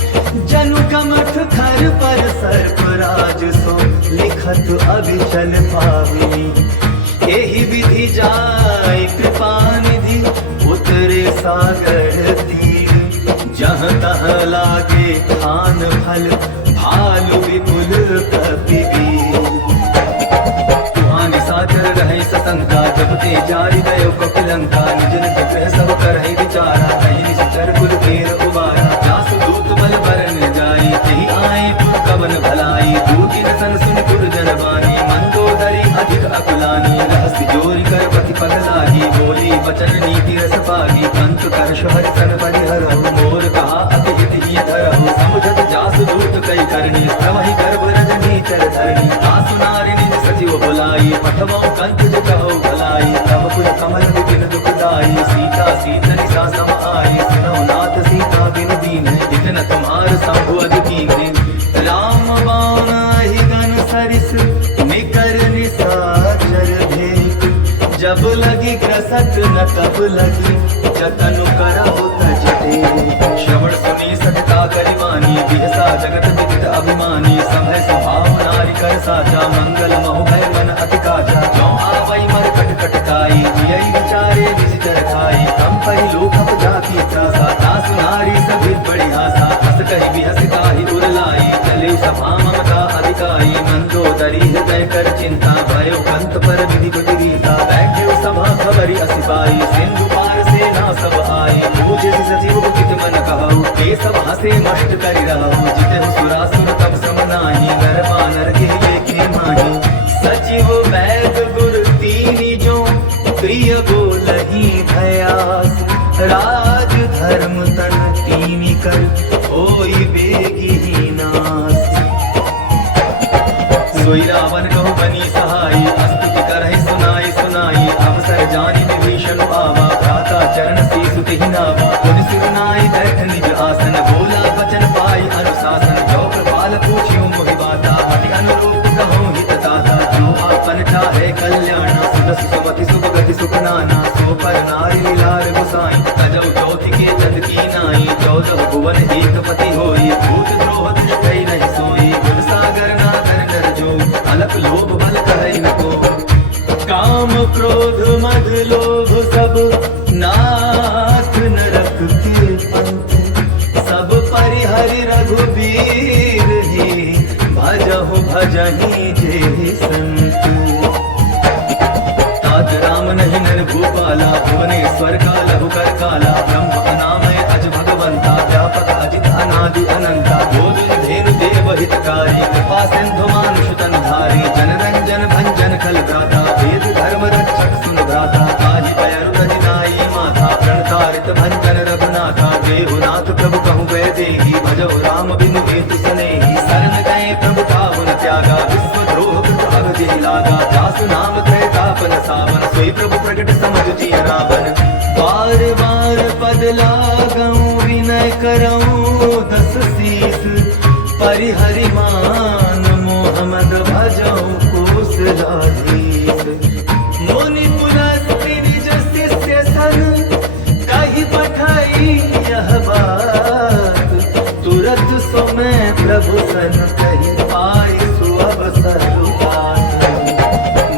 जनु कमठ थर पर सर्पराज सो, लिखत अभिचल पाविनी। एहि विधि जाय कृपा निधि, उतरे सागर तीर। जहाँ तहाँ लागे खान फल, भालु विपुल कपिवीर। तुहानि साचर रहे सतंका, जब ते जारि गयो कपिलंका। निज निज गृह सब करहि विचारा, कहि निश्चर कुल तेर उबारा। जासु दूत बल बरन जाई, तेहि आए पुर कवन भलाई। दूतिन सन सुन पुर जन बानी, मंदोदरी अधिक अकुलानी। रहस्य जोरि कर पति पग लागी, बोली वचन नीति रस पागी। अंत कर हरि सन परिहरहु, मोर कहा अति हित ही धरहु। समुझत जासु दूत कई करनी, प्रवहि गर्भ रजनी चर धरनी। तासु नारि निज सचिव बुलाई, पठवौ कंठ जो कहो भलाई। तब सुखदाई सीता सीता निसा सम आई सुनो नाथ सीता बिन दीन इतना तुम्हार शंभु अधकीन राम बाण ही गन सरिस निकर निसाचर भेद जब लगी ग्रसत न तब लगी जतनु करहु तज दे श्रवण सुनी सतता करिमानी बिहसा जगत विदित अभिमानी समय स्वभाव नारी कर साजा मंगल महु भय मन अति काजा जो आवई मर कट कट काई जियई विचारे विजितर खाई कम परि लोक जाति त्रासा दासु नारी सभी बड़ी आसा हस कहि बिहसिता ही उरलाई चले सभा ममता अधिकाई मंदोदरी हृदय कर चिंता भयो कंत पर विधि बुद्धि रीता बैठे सभा खबरी असिपाई सिंधु पार से ना सब आई पूजे सजीव कित मन कहु ये सब हसे मष्ट करि रहु जिते सुरासुर तब सम नाही नर बानर के लेखे माही सचिव वैद गुर तीनि जो प्रिय बोलहि भयास राज धर्म तन तीनि कर होई बेगी नास सोई रावण कहु बनी सहाई अस्तुति करहि सुनाई सुनाई अवसर जानि विभीषण आवा भ्राता चरण सीसुति नावा मुनि सुरनाई बैठ निज आसन बोला वचन पाई अनुशासन जो कृपाल पूछियो मोहि बाता मति अनुरूप कहूँ हित दाता जो आपन चाहे कल्याण सुदस सुमति सुख गति सुख नाना सो पर नारी लीलार गुसाई तजौ चौथि के चंद की नाई 14 भुवन एक पति होई भूत द्रोह दुष्टै नहीं सोई गुण सागर नागर नर जो अलप लोभ बल कहै न को काम क्रोध मद लोभ सब नाथ नरक के पंथ सब परिहरि रघुबीर ही भजहु भजहि जे संत तात राम नहीं नर भूपाला भुवनेश्वर का लहु कर काला ब्रह्म अनामय अज भगवंता व्यापक अजित अनादि अनंता बोध धेनु देव हितकारी कृपा सिंधु मानुष तन धारी जन रंजन भंजन खल भ्राता वेद धर्म रक्षक सुन भ्राता ताहि पैरु रजनाई माथा प्रणतारित भंजन रघुनाथा देहुनाथ प्रभु कहु वै देही भजो राम बिनु हेतु सनेही शरण गए प्रभु तावन त्यागा विश्व द्रोह कृत अवधि लागा दासु नाम त्रय तापन सावन सोई प्रभु प्रकट समझ जिय रावण बार बार पद लागऊं विनय करऊं दस शीस परिहरि मान मोहम्मद भजऊं कुशलाधीश मुनि पुलस्त्य निज शिष्य सन कहि पठाई यह बात तुरत सो मैं प्रभु सन कहि पाई सुअवसर बात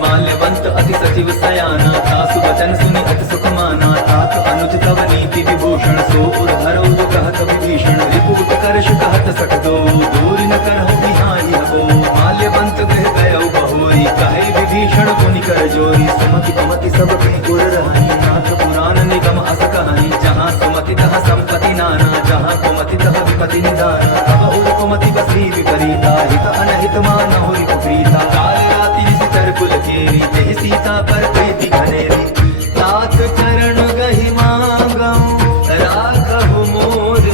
माल्यवंत अति सचिव सयाना दासु वचन सुनि अति सुख माना तात अनुज तव नीति विभूषण सो उर धरौ जो कहत विभीषण रिपुट करश कहत सक दो दूर न करहु बिहाई हबो माल्यवंत गृह गयौ बहोरी कहे विभीषण मुनि कर जोरी सुमति पमति सब के गुर रहाई नाथ पुराण निगम अस कहानी जहाँ सुमति तहाँ संपत्ति नाना जहाँ कुमति तहाँ विपति निदाना तब उर कुमति बसी विपरीता हित अनहित मानहु रिपु प्रीता काल राति निशिचर कुल केरी तेहि सीता पर प्रीति घनेरी तात चरण गहि मांगऊं राखहु मोर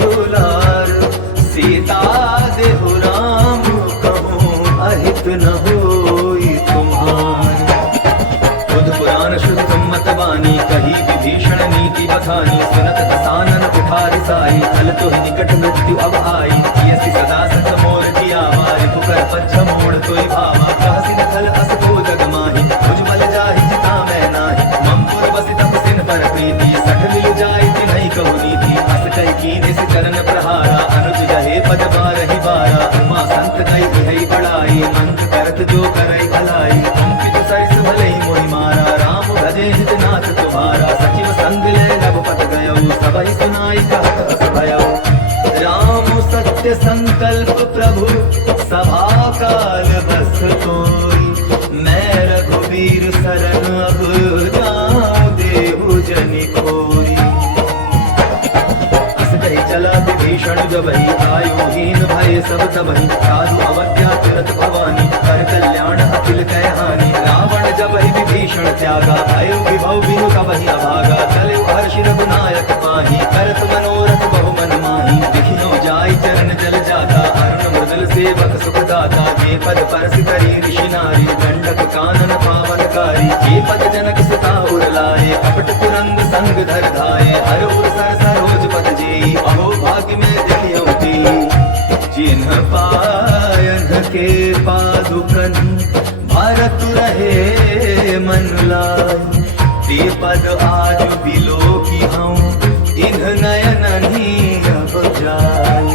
दुलार सीता देहु राम कहूँ अहित न होई तुम्हार बुध पुराण शुद्ध सम्मत वाणी कही विभीषण नीति बखानी सुनत दसानन उठारि साई खल तुहि निकट मृत्यु अब आई यसी सदा सत मोर जियावा रिपु कर पच्छ मोड़ तोई भावा कहसि नखल अस को जग माहि मुझ बल जाहि जिता मैं नाही मम पुर बसि तप सिन पर प्रीति सठ मिल जाई तिन्हई कहु नीति अस कहि कीन्हि सि चरण प्रहारा अनुज गहे पद बारहि बारा उमा संत गई इहै बड़ाई मंत करत जो करई भलाई अंकित सरिस भलई मोहि मारा राम भजे हित नाथ तुम्हारा सचिव संग ले नभ पत गयो सबहि सुनाई कहत अस भयो राम सत्य संकल्प प्रभु सभा काल बस कोई मैं रघुवीर शरण अब जाऊं देहु जनि कोई अस कहि चला विभीषण जबहि आयु हीन भय सब तबहि साधु अवज्ञा तुरत भवानी कर कल्याण अखिल कह हानि रावण जबहि विभीषण त्यागा भयो विभव बिनु कबहि अभागा चले हर्षि रघुनायक पाहि करत मनोरथ बहु मन माहि दिखियो जाई चरण जल जाता अरुण मृदुल सेवक सुख दाता जे पद परस करी ऋषि नारी दंडक कानन पावनकारी जे पद जनक सुता उर लाए कपट रंग संग धर धाये, हर उर सर सरोज पद जेई, अहो भाग्य में देखियौती। जिन्ह पायन के पादुकन भारत रहे मन लाय, ते पद आज बिलो की हूँ, इन्ह नयनहि अब जाय।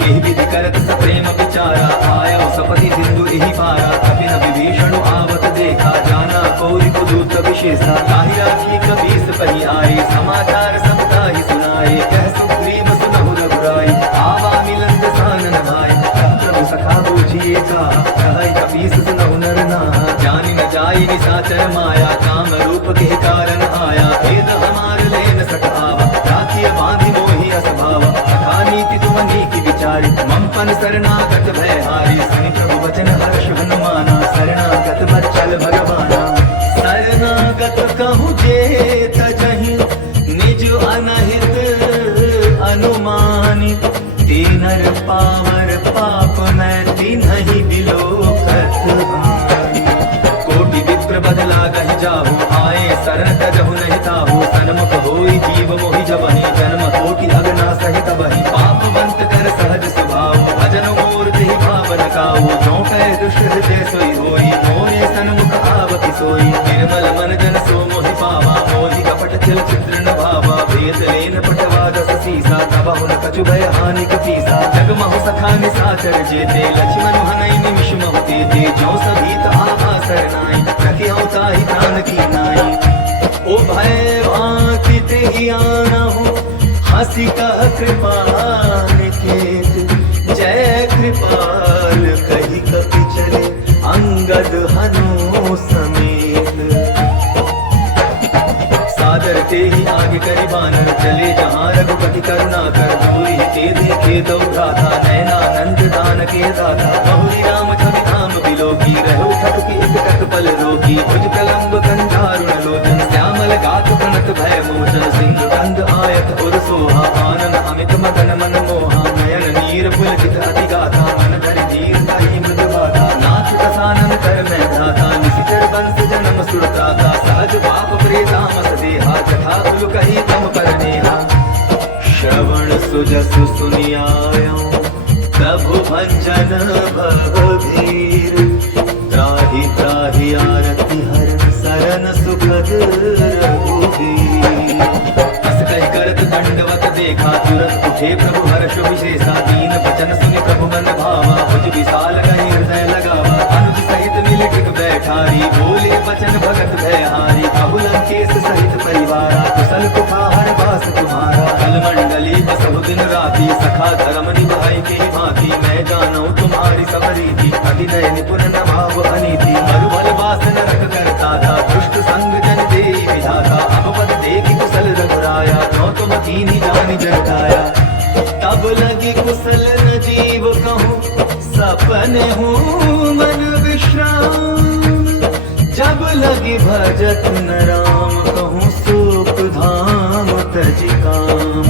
एहि विधि करत सप्रेम विचारा, आयो सपति सिंधु एहि पारा। कपिन विभीषण आवत देखा, जाना कौरि कुदूत विशेषा। ताहि राखी कपीस पहि आए, समाचार सब ताहि सुनाए। कह सुग्रीव सुनहु रघुराई, आवा मिलन दसानन भाई। कह प्रभु सखा बूझिए का, कहै कपीस सुनहु नर नाहा। जानि न जाई निशाचर माया, काम रूप के कारण आया। भेद हमार ले न सक आवा, राखिय बांधि मोहि अस भावा। कथा नीति तुम नीति विचारी, मम पन शरणागत भय हारी। सुनि प्रभु वचन हर्ष हनुमाना, शरणागत बच्चल भगवाना। शरणागत कहूँ जे तजहि, निज अनहित अनुमानी। तीनर पावर पाप मैं तिन्हि बिलोकत भाई। कोटि विप्र बदला कहि जाहु, आए शरण तजहु नहीं ताहु। सन्मुख होई जीव मोहि जबहि, जन्म कोटि अगना सहित बहि। पापवंत कर सहज स्वभाव, भजन मोर तेहि भावन काऊ। जो कह दुष्ट हृदय सोई होई, मोरे सन्मुख आवति सोई। निर्मल मन जन सो मोहि पावा, मोहि कपट छल चित्र न भावा। भेद लेन पटवा दस सीसा, तबहु न कछु भय हानि कपीसा। जगमहु सखा निशाचर जेते, लक्ष्मण हनई निमिष महु तेते। जो सभीत आवा सरनाई, रखियौ ताहि प्राण की नाई। ओ भय भांति तेहि आनहु, हंसी कह कृपाल निकेत। जय कृपाल कहि कपि चले, अंगद हनु समेत। सादर तेहि आगे करि बानर, चले जहाँ रघुपति करुणा कर। दूरि ते देखे तौ भ्राता, नयनानंद दान के दाता। बहुरी राम छवि धाम बिलोकी, रहो ठकुकी एक टक पल रोकी। भुज प्रलंब कंधारुण लोचन, श्यामल गात्र प्रणत भय मोचन। सिंह कंद आयत उर सोहा, आनन अमित मगन मन मोहा। नयन नीर पुलकित अति गाथा, मन धरि धीर ताहि मृद बाधा। नाथ दसानन कर मैं धाता, निशिचर बंस जन्म सुरताता। सहज पाप प्रेतामस देहा, जथा कुल कही तम पर नेहा। श्रवण सुजसु सुनियायो, प्रभु भंजन भवभीर। त्राहि त्राहि आरति हर, सरन सुखद रघुवीर। अस कहि करत दंडवत देखा, तुरत उठे प्रभु हर्ष विशेषा। दीन वचन सुनि प्रभु मन भावा, भुज विशाल कहि हृदय लगावा। अनुज सहित मिल टिक बैठारी, बोले वचन भगत भयहारी। कहु लंकेश सहित परिवारा, कुशल कुठार वास तुम्हारा। कल मंडली बसहु दिन राति, सखा धर्म निभाई के भांति। मैं जानू तुम्हारी सब रीति, अतिनय निपुण न भाव अनीति। मरुभल वास नरक करता था, दुष्ट संग जन देई विधाता। अब पद देखि कुशल रघुराया, जो तुम कीन्ही जानि जगताया। तब लगी कुशल न जीव कहूँ, सपने हूँ मन विश्राम। जब लगी भजत न राम कहूँ, सुख धाम तजि काम।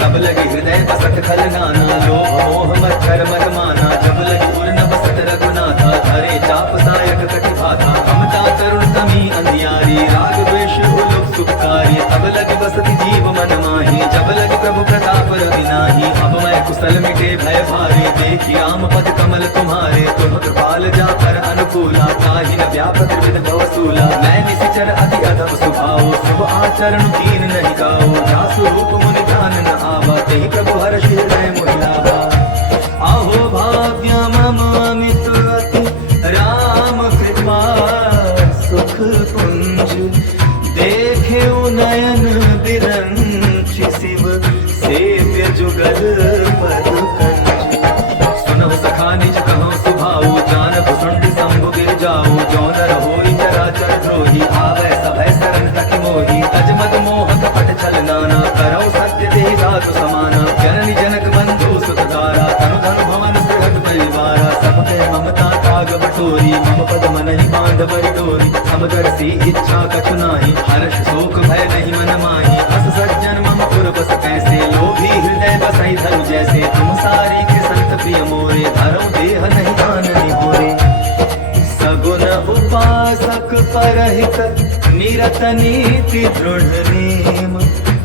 तब लगी हृदय बसत खल नाना, लोभ मोह मच्छर मद माना। जब लगी उर न बसत रघुनाथा, धरे चाप सायक कटि भाथा। ममता तरुण तमी अंधियारी, राग द्वेष उलुक सुखकारी। तब लगी बसति जीव मन माही, जब लगी प्रभु प्रताप रवि नाही। अब मैं कुशल मिटे भय भारे, देखि राम पद कमल तुम्हारे। तुम कृपाल जा कर अनुकूला, ताहि न व्यापत विद भवसूला। मैं निशिचर अति अधम स्वभाव, शुभ आचरण कीन नहीं गाओ। जासु रूप मुनि ध्यान न आवा, तेहि प्रभु हर्ष हृदय मोहि लावा। आहो भाग्य मम अमित अति, राम कृपा सुख पुंज। देखे नयन बिरंचि शिव, सेव्य जुगल पद कंज। सुनहु सखा निज कहूँ सुभाऊ, जानब सुंड शंभु गिर जाऊ। जो नर होई चराचर द्रोही, आवै सभय शरण तक मोही। तजमद मोह कपट छल नाना, करौ सत्य तेहि साधु समाना। जननी जनक बंधु सुत दारा, तनु धनु भवन सुरत परिवारा। सब कह ममता ताग बटोरी, मम पद मनहि बांधवरि डोरी। समदर्शी इच्छा कछु नाही, हर्ष शोक भय नहीं मन माही। अस सज्जन मम पुर बस कैसे, लोभी हृदय बसई धरु जैसे। तुम सारी के संत प्रिय मोरे, धरौ देह नहीं दान निहोरे। सगुन उप उपासक परहित निरत नीति दृढ़ नेम,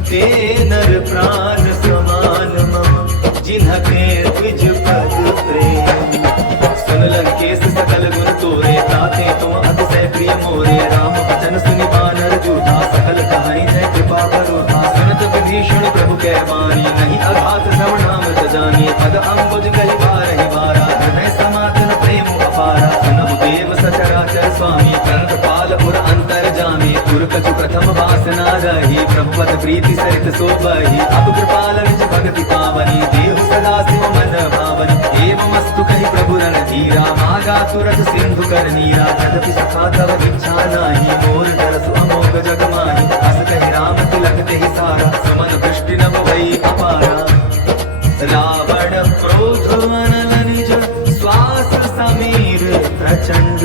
ते नर प्राण समान मम जिन्हके द्विज पद प्रेम। सुन लंकेश सकल गुण तोरे, ताते तुम अतिशय प्रिय मोरे। राम वचन सुनि वानर जूठा, सकल कहानी जय कृपा करोता। सुनत विभीषण प्रभु कै वाणी, नहीं अघात श्रवण अमृत जानी। पद अम्बुज कहि बारहि बारा, हृदय समातन प्रेम अपारा। सुनहु देव सचराचर स्वामी, प्रणत पाल उर अंतर जामी। तुर कछु प्रथम वासना रही, प्रभु पद प्रीति सहित सोबहि। अब कृपाल निज भगति पावनी, देहु सदा शिव मन भावनी। एवमस्तु कहि प्रभु रणधीरा, मागा तुरत सिंधु कर नीरा। यद्यपि सखा तव इच्छा नाही, मोर तरसु अमोघ जग माही। अस कहि राम तिलक तेहि सारा, सुमन दृष्टि नभ भई अपारा। रावण क्रोध अनल निज, श्वास समीर प्रचंड।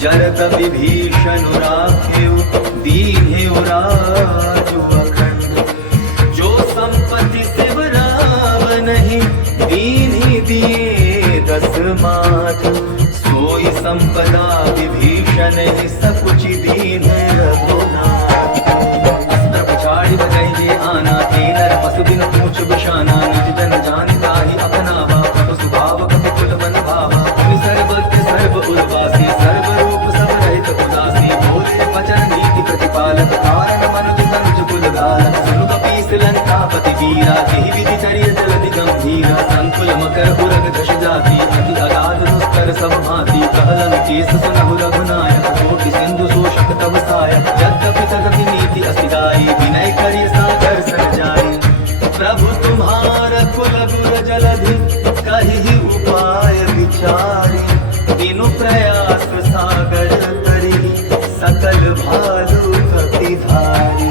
जरत विभीषण राखेउ, दीन्हेउ राजु अखंड। जो संपत्ति शिव रावनहि, दीन्हि दिए दस माठ। सोई संपदा विभीषण सकुचि दीन्ह रघुनाथ। अस्त्र पछाड़ि बजहि जे आना, ते नर पशु बिन पूछ बिशाना। निज जन जानिताहि अपनावा, प्रभु स्वभाव कपि कुल मन भावा। मुनि सर्वज्ञ सर्व उर्वासी, सर्व रूप सब रहित उदासी। बोले वचन नीति प्रतिपालक, कारण मनुज तनुज कुल घालक। सुनु कपीस लंकापति वीरा, तेहि विधि चरिय जलधि गंभीरा। संकुल मकर उरग धश जाति, अति अगाध दुस्तर सब भांति। कहलन केस सुनहु रघुनायक, कोटि सिंधु शोषक तव सहायक। यद्यपि तदपि नीति असिधाई, विनय करिय सागर सर जाई। प्रभु तुम्हार कुल गुर जलधि, कहि उपाय विचारी। तीनु प्रयास सागर तरी, सकल भालु कपि धारी।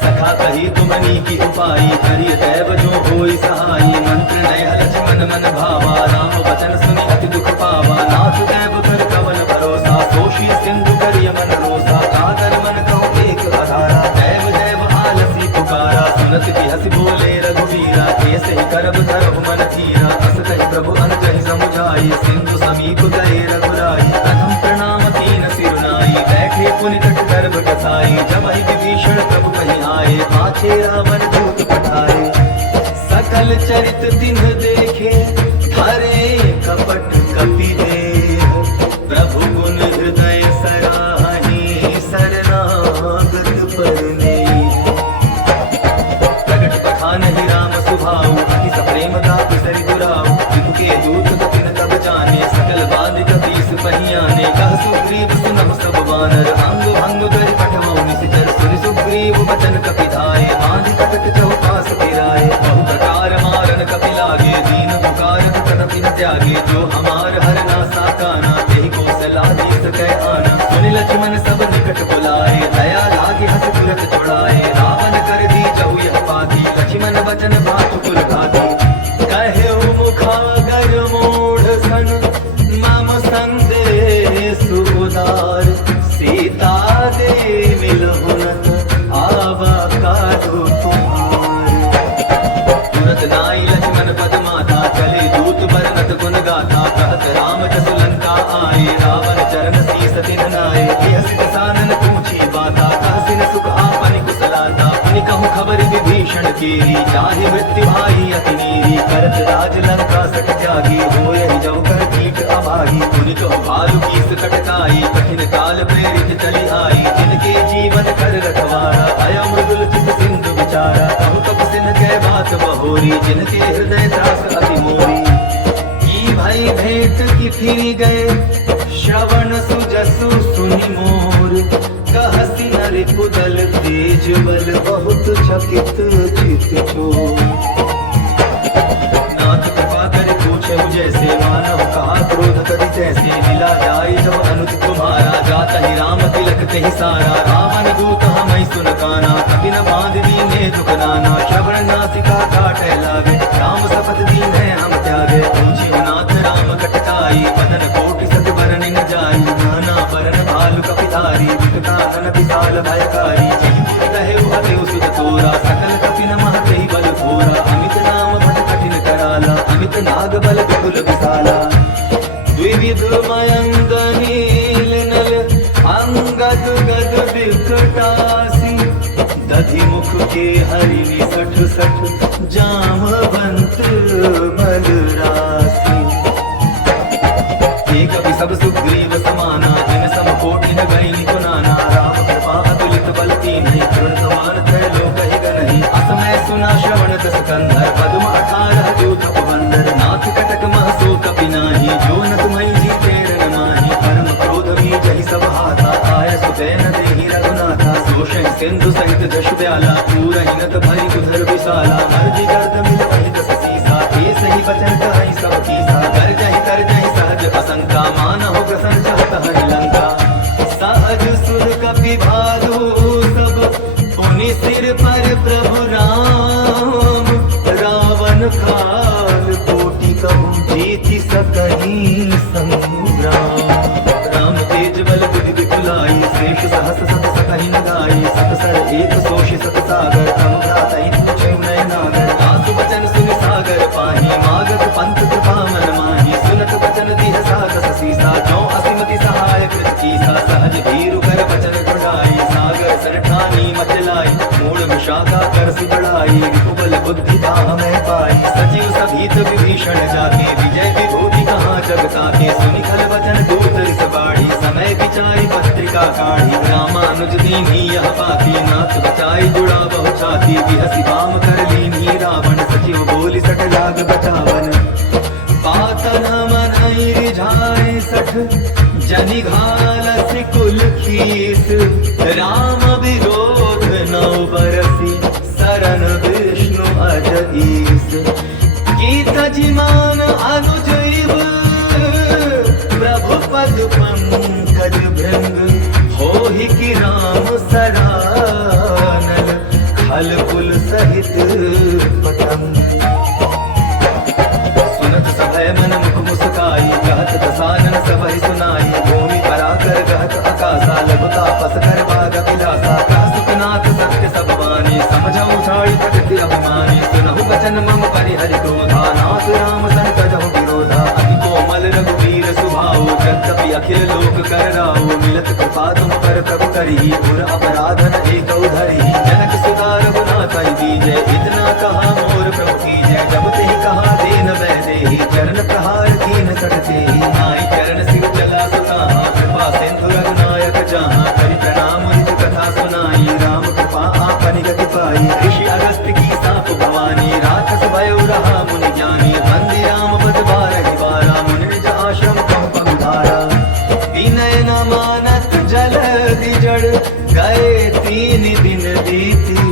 सखा कही तुमनी की उपाई, करिय दैव जो होई सहाई। मंत्र नय लक्ष्मण मन भावा, राम वचन सुनि अति दुख पावा। नाथ दैव कर कवन भरोसा, सोषी सिंधु करिय मन रोसा। कादर मन कहो एक अधारा, दैव दैव आलसी पुकारा। सुनत की हसी बोले रघुवीरा, ऐसे ही करब धरहु मन धीरा। अस कहि प्रभु अनुजहि समुझाई, सिंधु समीप गए रघुराई। प्रथम प्रणाम तीन सिर नाई, बैठे पुनि तट गर्भ कसाई। जब ही विभीषण प्रभु कहि आए, पाछे रावण दूत पठाए। सकल चरित तिन्ह देखे, धरे कपट कपि देह। प्रभु गुण हृदय सराहि, शरणागत परने। प्रगट बखानहि राम सुभाऊ, अति सप्रेम तापि सरि दुराऊ। विभु के दूत कपिन तब जाने, सकल बांध कपीस पहियाने। कह सुग्रीव सुनहु सब वानर, अंग भंग करि पठमौ निशिचर। सुनि सुग्रीव वचन कपि धाये, बांधि कटक चहुपास फिराए। बहु प्रकार मारन कपि लागे, दीन पुकारत तदपि न त्यागे। जो हमार हरना साकाना, तेहि कौशलाधीश कै आना। सुनि लक्ष्मण सब निकट बुलाए, दया लागे हस तुरत छुड़ाए। रावण कर दी जहु यह बाती, लक्ष्मण वचन बात कुल घाती। कहेउ मुखागर मोढ़ सन, मम संदेश उदार। सीता दे मिलहु नत, आवा काहू तुम्हार। तुरत नाई लक्ष्मण पद माता, चले दूत बरनत गुण गाथा। कहत राम जसु लंका आए, रावण चरण सीस तिन नाए। सित सानन पूछी बाता, कहसिन सुख आपनि कुशलाता। पुनि कहूँ खबर विभीषण केरी, चाहे मृत्यु भाई अति नीरी। करत राज लंका सट जागी, होयहि जौ कर कीट अभागी। पुनि कहूँ भालु कीस कटकाई, कठिन काल प्रेरित चली आई। जिनके जीवन कर रखवारा, भय मृदुल चित सिंधु विचारा। कहु तपसिन कै बात बहोरी, जिनके हृदय त्रास अति मोरी। की भई भेंट की फिर गए, श्रवण सुजसु सुनि मोर। कहसी नर कुदल तेज बल, बहुत चकित चित चोर। नाथ कृपा कर पूछे जैसे, मानव कहा क्रोध करि तैसे। मिला जाय जब अनुज तुम्हारा, जात ही राम तिलक तेहि सारा। रावण दूत हमहि सुन काना, कपि न बांध दीन्हे दुख नाना। श्रवण नासिका काटै लागे, राम शपथ दीन्हे हम त्यागे। पूछी नाथ राम कटकाई, बदन कोटि सत बरनि न जाई। नाना बरन भालु कपि धारी, विकटानन विशाल भयकारी। जहि कहेउ हतेउ सुत तोरा, सकल कपि न महतेहि बल घोरा। अमित नाम भट कठिन कराला, अमित नाग बल विपुल विशाला। द्विविध मयंदनी गद गद बिकटासी दधि मुख के हरिणी सठ सठ जामवंत बलरासी एक कवि सब सुग्रीव समाना जिन सम कोटि न गई निको नाना राम कृपा अतुलित बल कीन्ही गुण समान त्रय लोक हिग नहीं असमय सुना श्रवण दस कंधर पद्म 18 दूत उपवंदर नाथ कटक महसो कपि नाही जो न तुम्हि जीते रन माही परम क्रोध भी जहि सब हाथा आय सुते न देहि रघुनाथा सोषहि सिंधु सहित जश ब्याला पूरहि नत भरि उधर विशाला मर्जि गर्द मिल वहि दस सीसा ए सही बचन कहि सब कीसा कर जहि सहज असंका मानहु प्रसन्न चलत हरि लंका सहज सुर कपि भालू सब पुनि सिर पर प्रभु राम रावण काल कोटि कहूँ जीति सकहि संग्राम राम तेज बल बुद्धि विपुलाई शेष सहस सत सकहि न गाई सत सर एक सोषि सत सागर तम भ्रातहि तुझे नय नागर आसु बचन सुन सागर पाही मागत पंथ कृपा मन माही सुनत बचन दिह सागस सीसा जो असिमति सहाय कृत कीसा सहज भीरु कर बचन गुड़ाई सागर सर ठानी मचलाई मूल विशाखा कर सुबड़ाई रिपुबल बुद्धि दाह में पाई सचिव सभीत विभीषण जाके विजय विभूति कहाँ जगता के सुनि खल वचन दूत रिस बाड़ी समय विचारी पत्रिका काढ़ी रामानुज दीन्ही यह बाती नाथ बचाई जुड़ा बहु छाती बिहसी बाम कर लीन्ही रावण सचिव बोली सट लाग बचावन पातन मनई रिझाए सठ जनि घालसि कुल खीस राम विरोध नौ बरसी सरन विष्णु अज ईस गीत जिमान अनुज इव प्रभु पद पंकज भृंग होहि कि राम सरानल खल कुल सहित पतंग सुनत सभय मन मुख मुस्काई कहत दसानन सबहि सुनाई भूमि पराकर कहत आकाशा लघुता पस कर भाग विलासा कह सुखनाथ सत्य सब वाणी समझऊ छाड़ी प्रकृति अभिमानी सुनहु वचन मम परिहरि क्रोधा नाथ राम संकटहु विरोधा अति कोमल रघुवीर सुभाऊ जगदपि अखिल लोक कर राऊ मिलत कृपा तुम पर प्रभु करी उर अपराधन एक धरी जनक सुधा रघुनाथ दीजय इतना कहा मोर प्रभु कीजय जब तेहि कहा देन वै देहि चरण प्रहार कीन सटते नाई चरण सिर चला सुनाहा कृपा सिंधु रघुनायक जहाँ करि प्रणाम निज कथा सुनाई राम कृपा आपनि गति पाई ऋषि अगस्त की साप भवानी राक्षस भयो रहा मुनि ज्ञानी वंदे राम पद बारहि बारा मुनि निज आश्रम कहु पगुधारा विनय न मानत जल जड़ गए 3 दिन बीती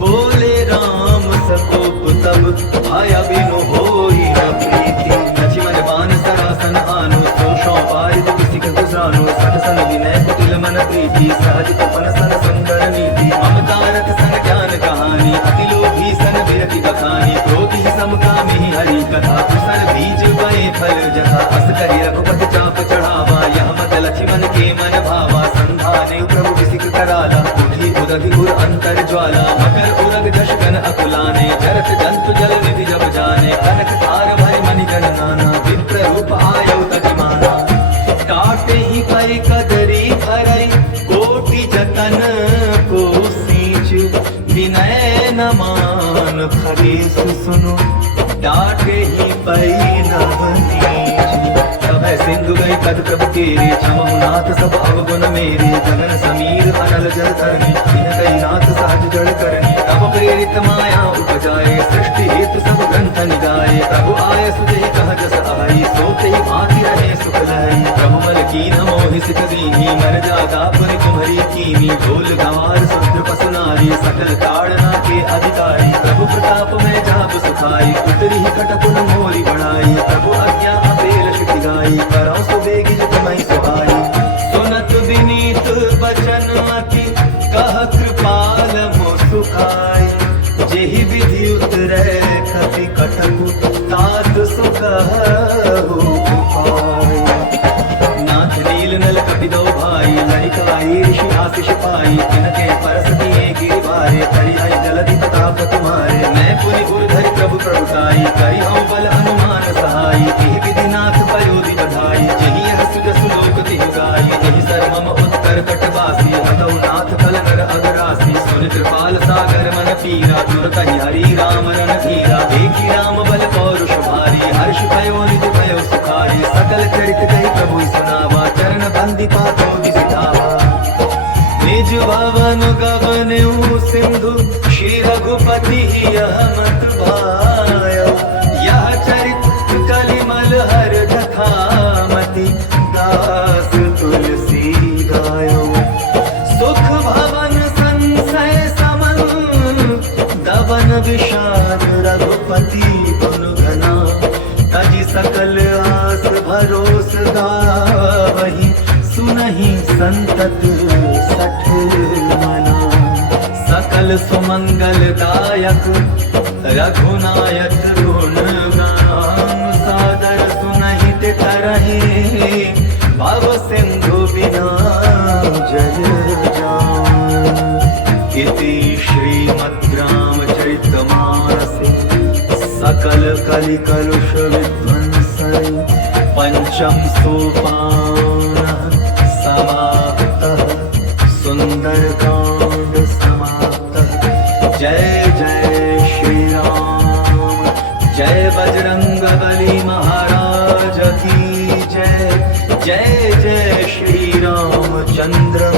बोले राम सकोप तब भय बिनु होई न प्रीति लक्ष्मण बाण सरासन आनो सोषो बारिद किसिक गुजानो सठ सन विनय कुटिल मन प्रीति सहज तपन सन सुंदर नीति ममतारक सन ज्ञान कहानी अति लोभी सन विरति बखानी क्रोधी समकामी हरि कथा कुशल बीज बए फल जथा अस करि रघुपति चाप चढ़ावा यह मत लक्ष्मण के मन भावा संधाने प्रभु किसिक कराला उठी उदधि उर अंतर ज्वाला मकर उरग जशकन अकुलाने जरत जंतु जल निधि जब जाने कनक तार भय मणिगण नाना विप्र रूप आयौ तजिमाना काटे ही पै कदरी भरई कोटि जतन को सींच विनय न मान खरीस सुनो डाटे ही पै नव नीच तब सिंधु गई कद प्रभु केरे क्षमहु नाथ सब अवगुण मेरे गगन समीर अनल जल धरनी इन कई नाथ सहज जड़ करनी तब प्रेरित माया उपजाए सृष्टि हेतु सब ग्रंथ निगाए प्रभु आय सुजहि कह जस आई सोते ही भांति रहे सुख लहरी प्रभु मल कीन मोहि सिख दीनी मर जागा पुनि तुम्हरी कीनी ढोल गंवार शुद्ध पसु नारी सकल ताड़ना के अधिकारी प्रभु प्रताप में जाप सुखाई उतरी ही कटपुन मोरी बढ़ाई प्रभु आज्ञा अपेल शिखि गाई करौ सुबेगी तुम्हि सुहाई सुनत विनीत बचन अति कह कृपाल मो सुखाई जेहि विधि उतरै कपि कटकु तात सुकहु उपाय नाथ नील नल कपि दो भाई लड़िकाई ऋषि आशीष पाई तिनके परस दिए गिरि भारे तरि आई जलधि प्रताप तुम्हारे मैं पुनि उर्धरि प्रभु प्रभुताई करि हूँ बल हनुमान सहाई एहि विधि नाथ पयोधि बधाई जेहि यह सुजसु लोक तिहु गाई जेहि सर मम उत्कर कटवा पीरा तुर कहि हरि राम रणधीरा देखी राम बल पौरुष भारी हर्ष भयो निधि भयो सुखारी सकल चरित गई प्रभु सुनावा चरण बंदिपा तो दिसितावा निज भवन गवन सिंधु श्री रघुपति यह मत भायो यह चरित कलिमल हर जखामति दास तुलसी गायो सुख भवन संशय समन दवन विषाद रघुपति गुण घना तजि सकल आस भरोस गावहि सुनहि संतत सठ मना सकल सुमंगल दायक रघुनायक गुण गान सादर सुनहित करहि भव सिंधु बिना जल जान इति श्रीमद् रामचरितमानसे सकल कलि कलुष विध्वंसै पंचम सोपानः समाप्तः सुंदरकांड समाप्तः जय जय श्री राम जय बजरंगबली महाराज की जय जय जय श्री रामचंद्र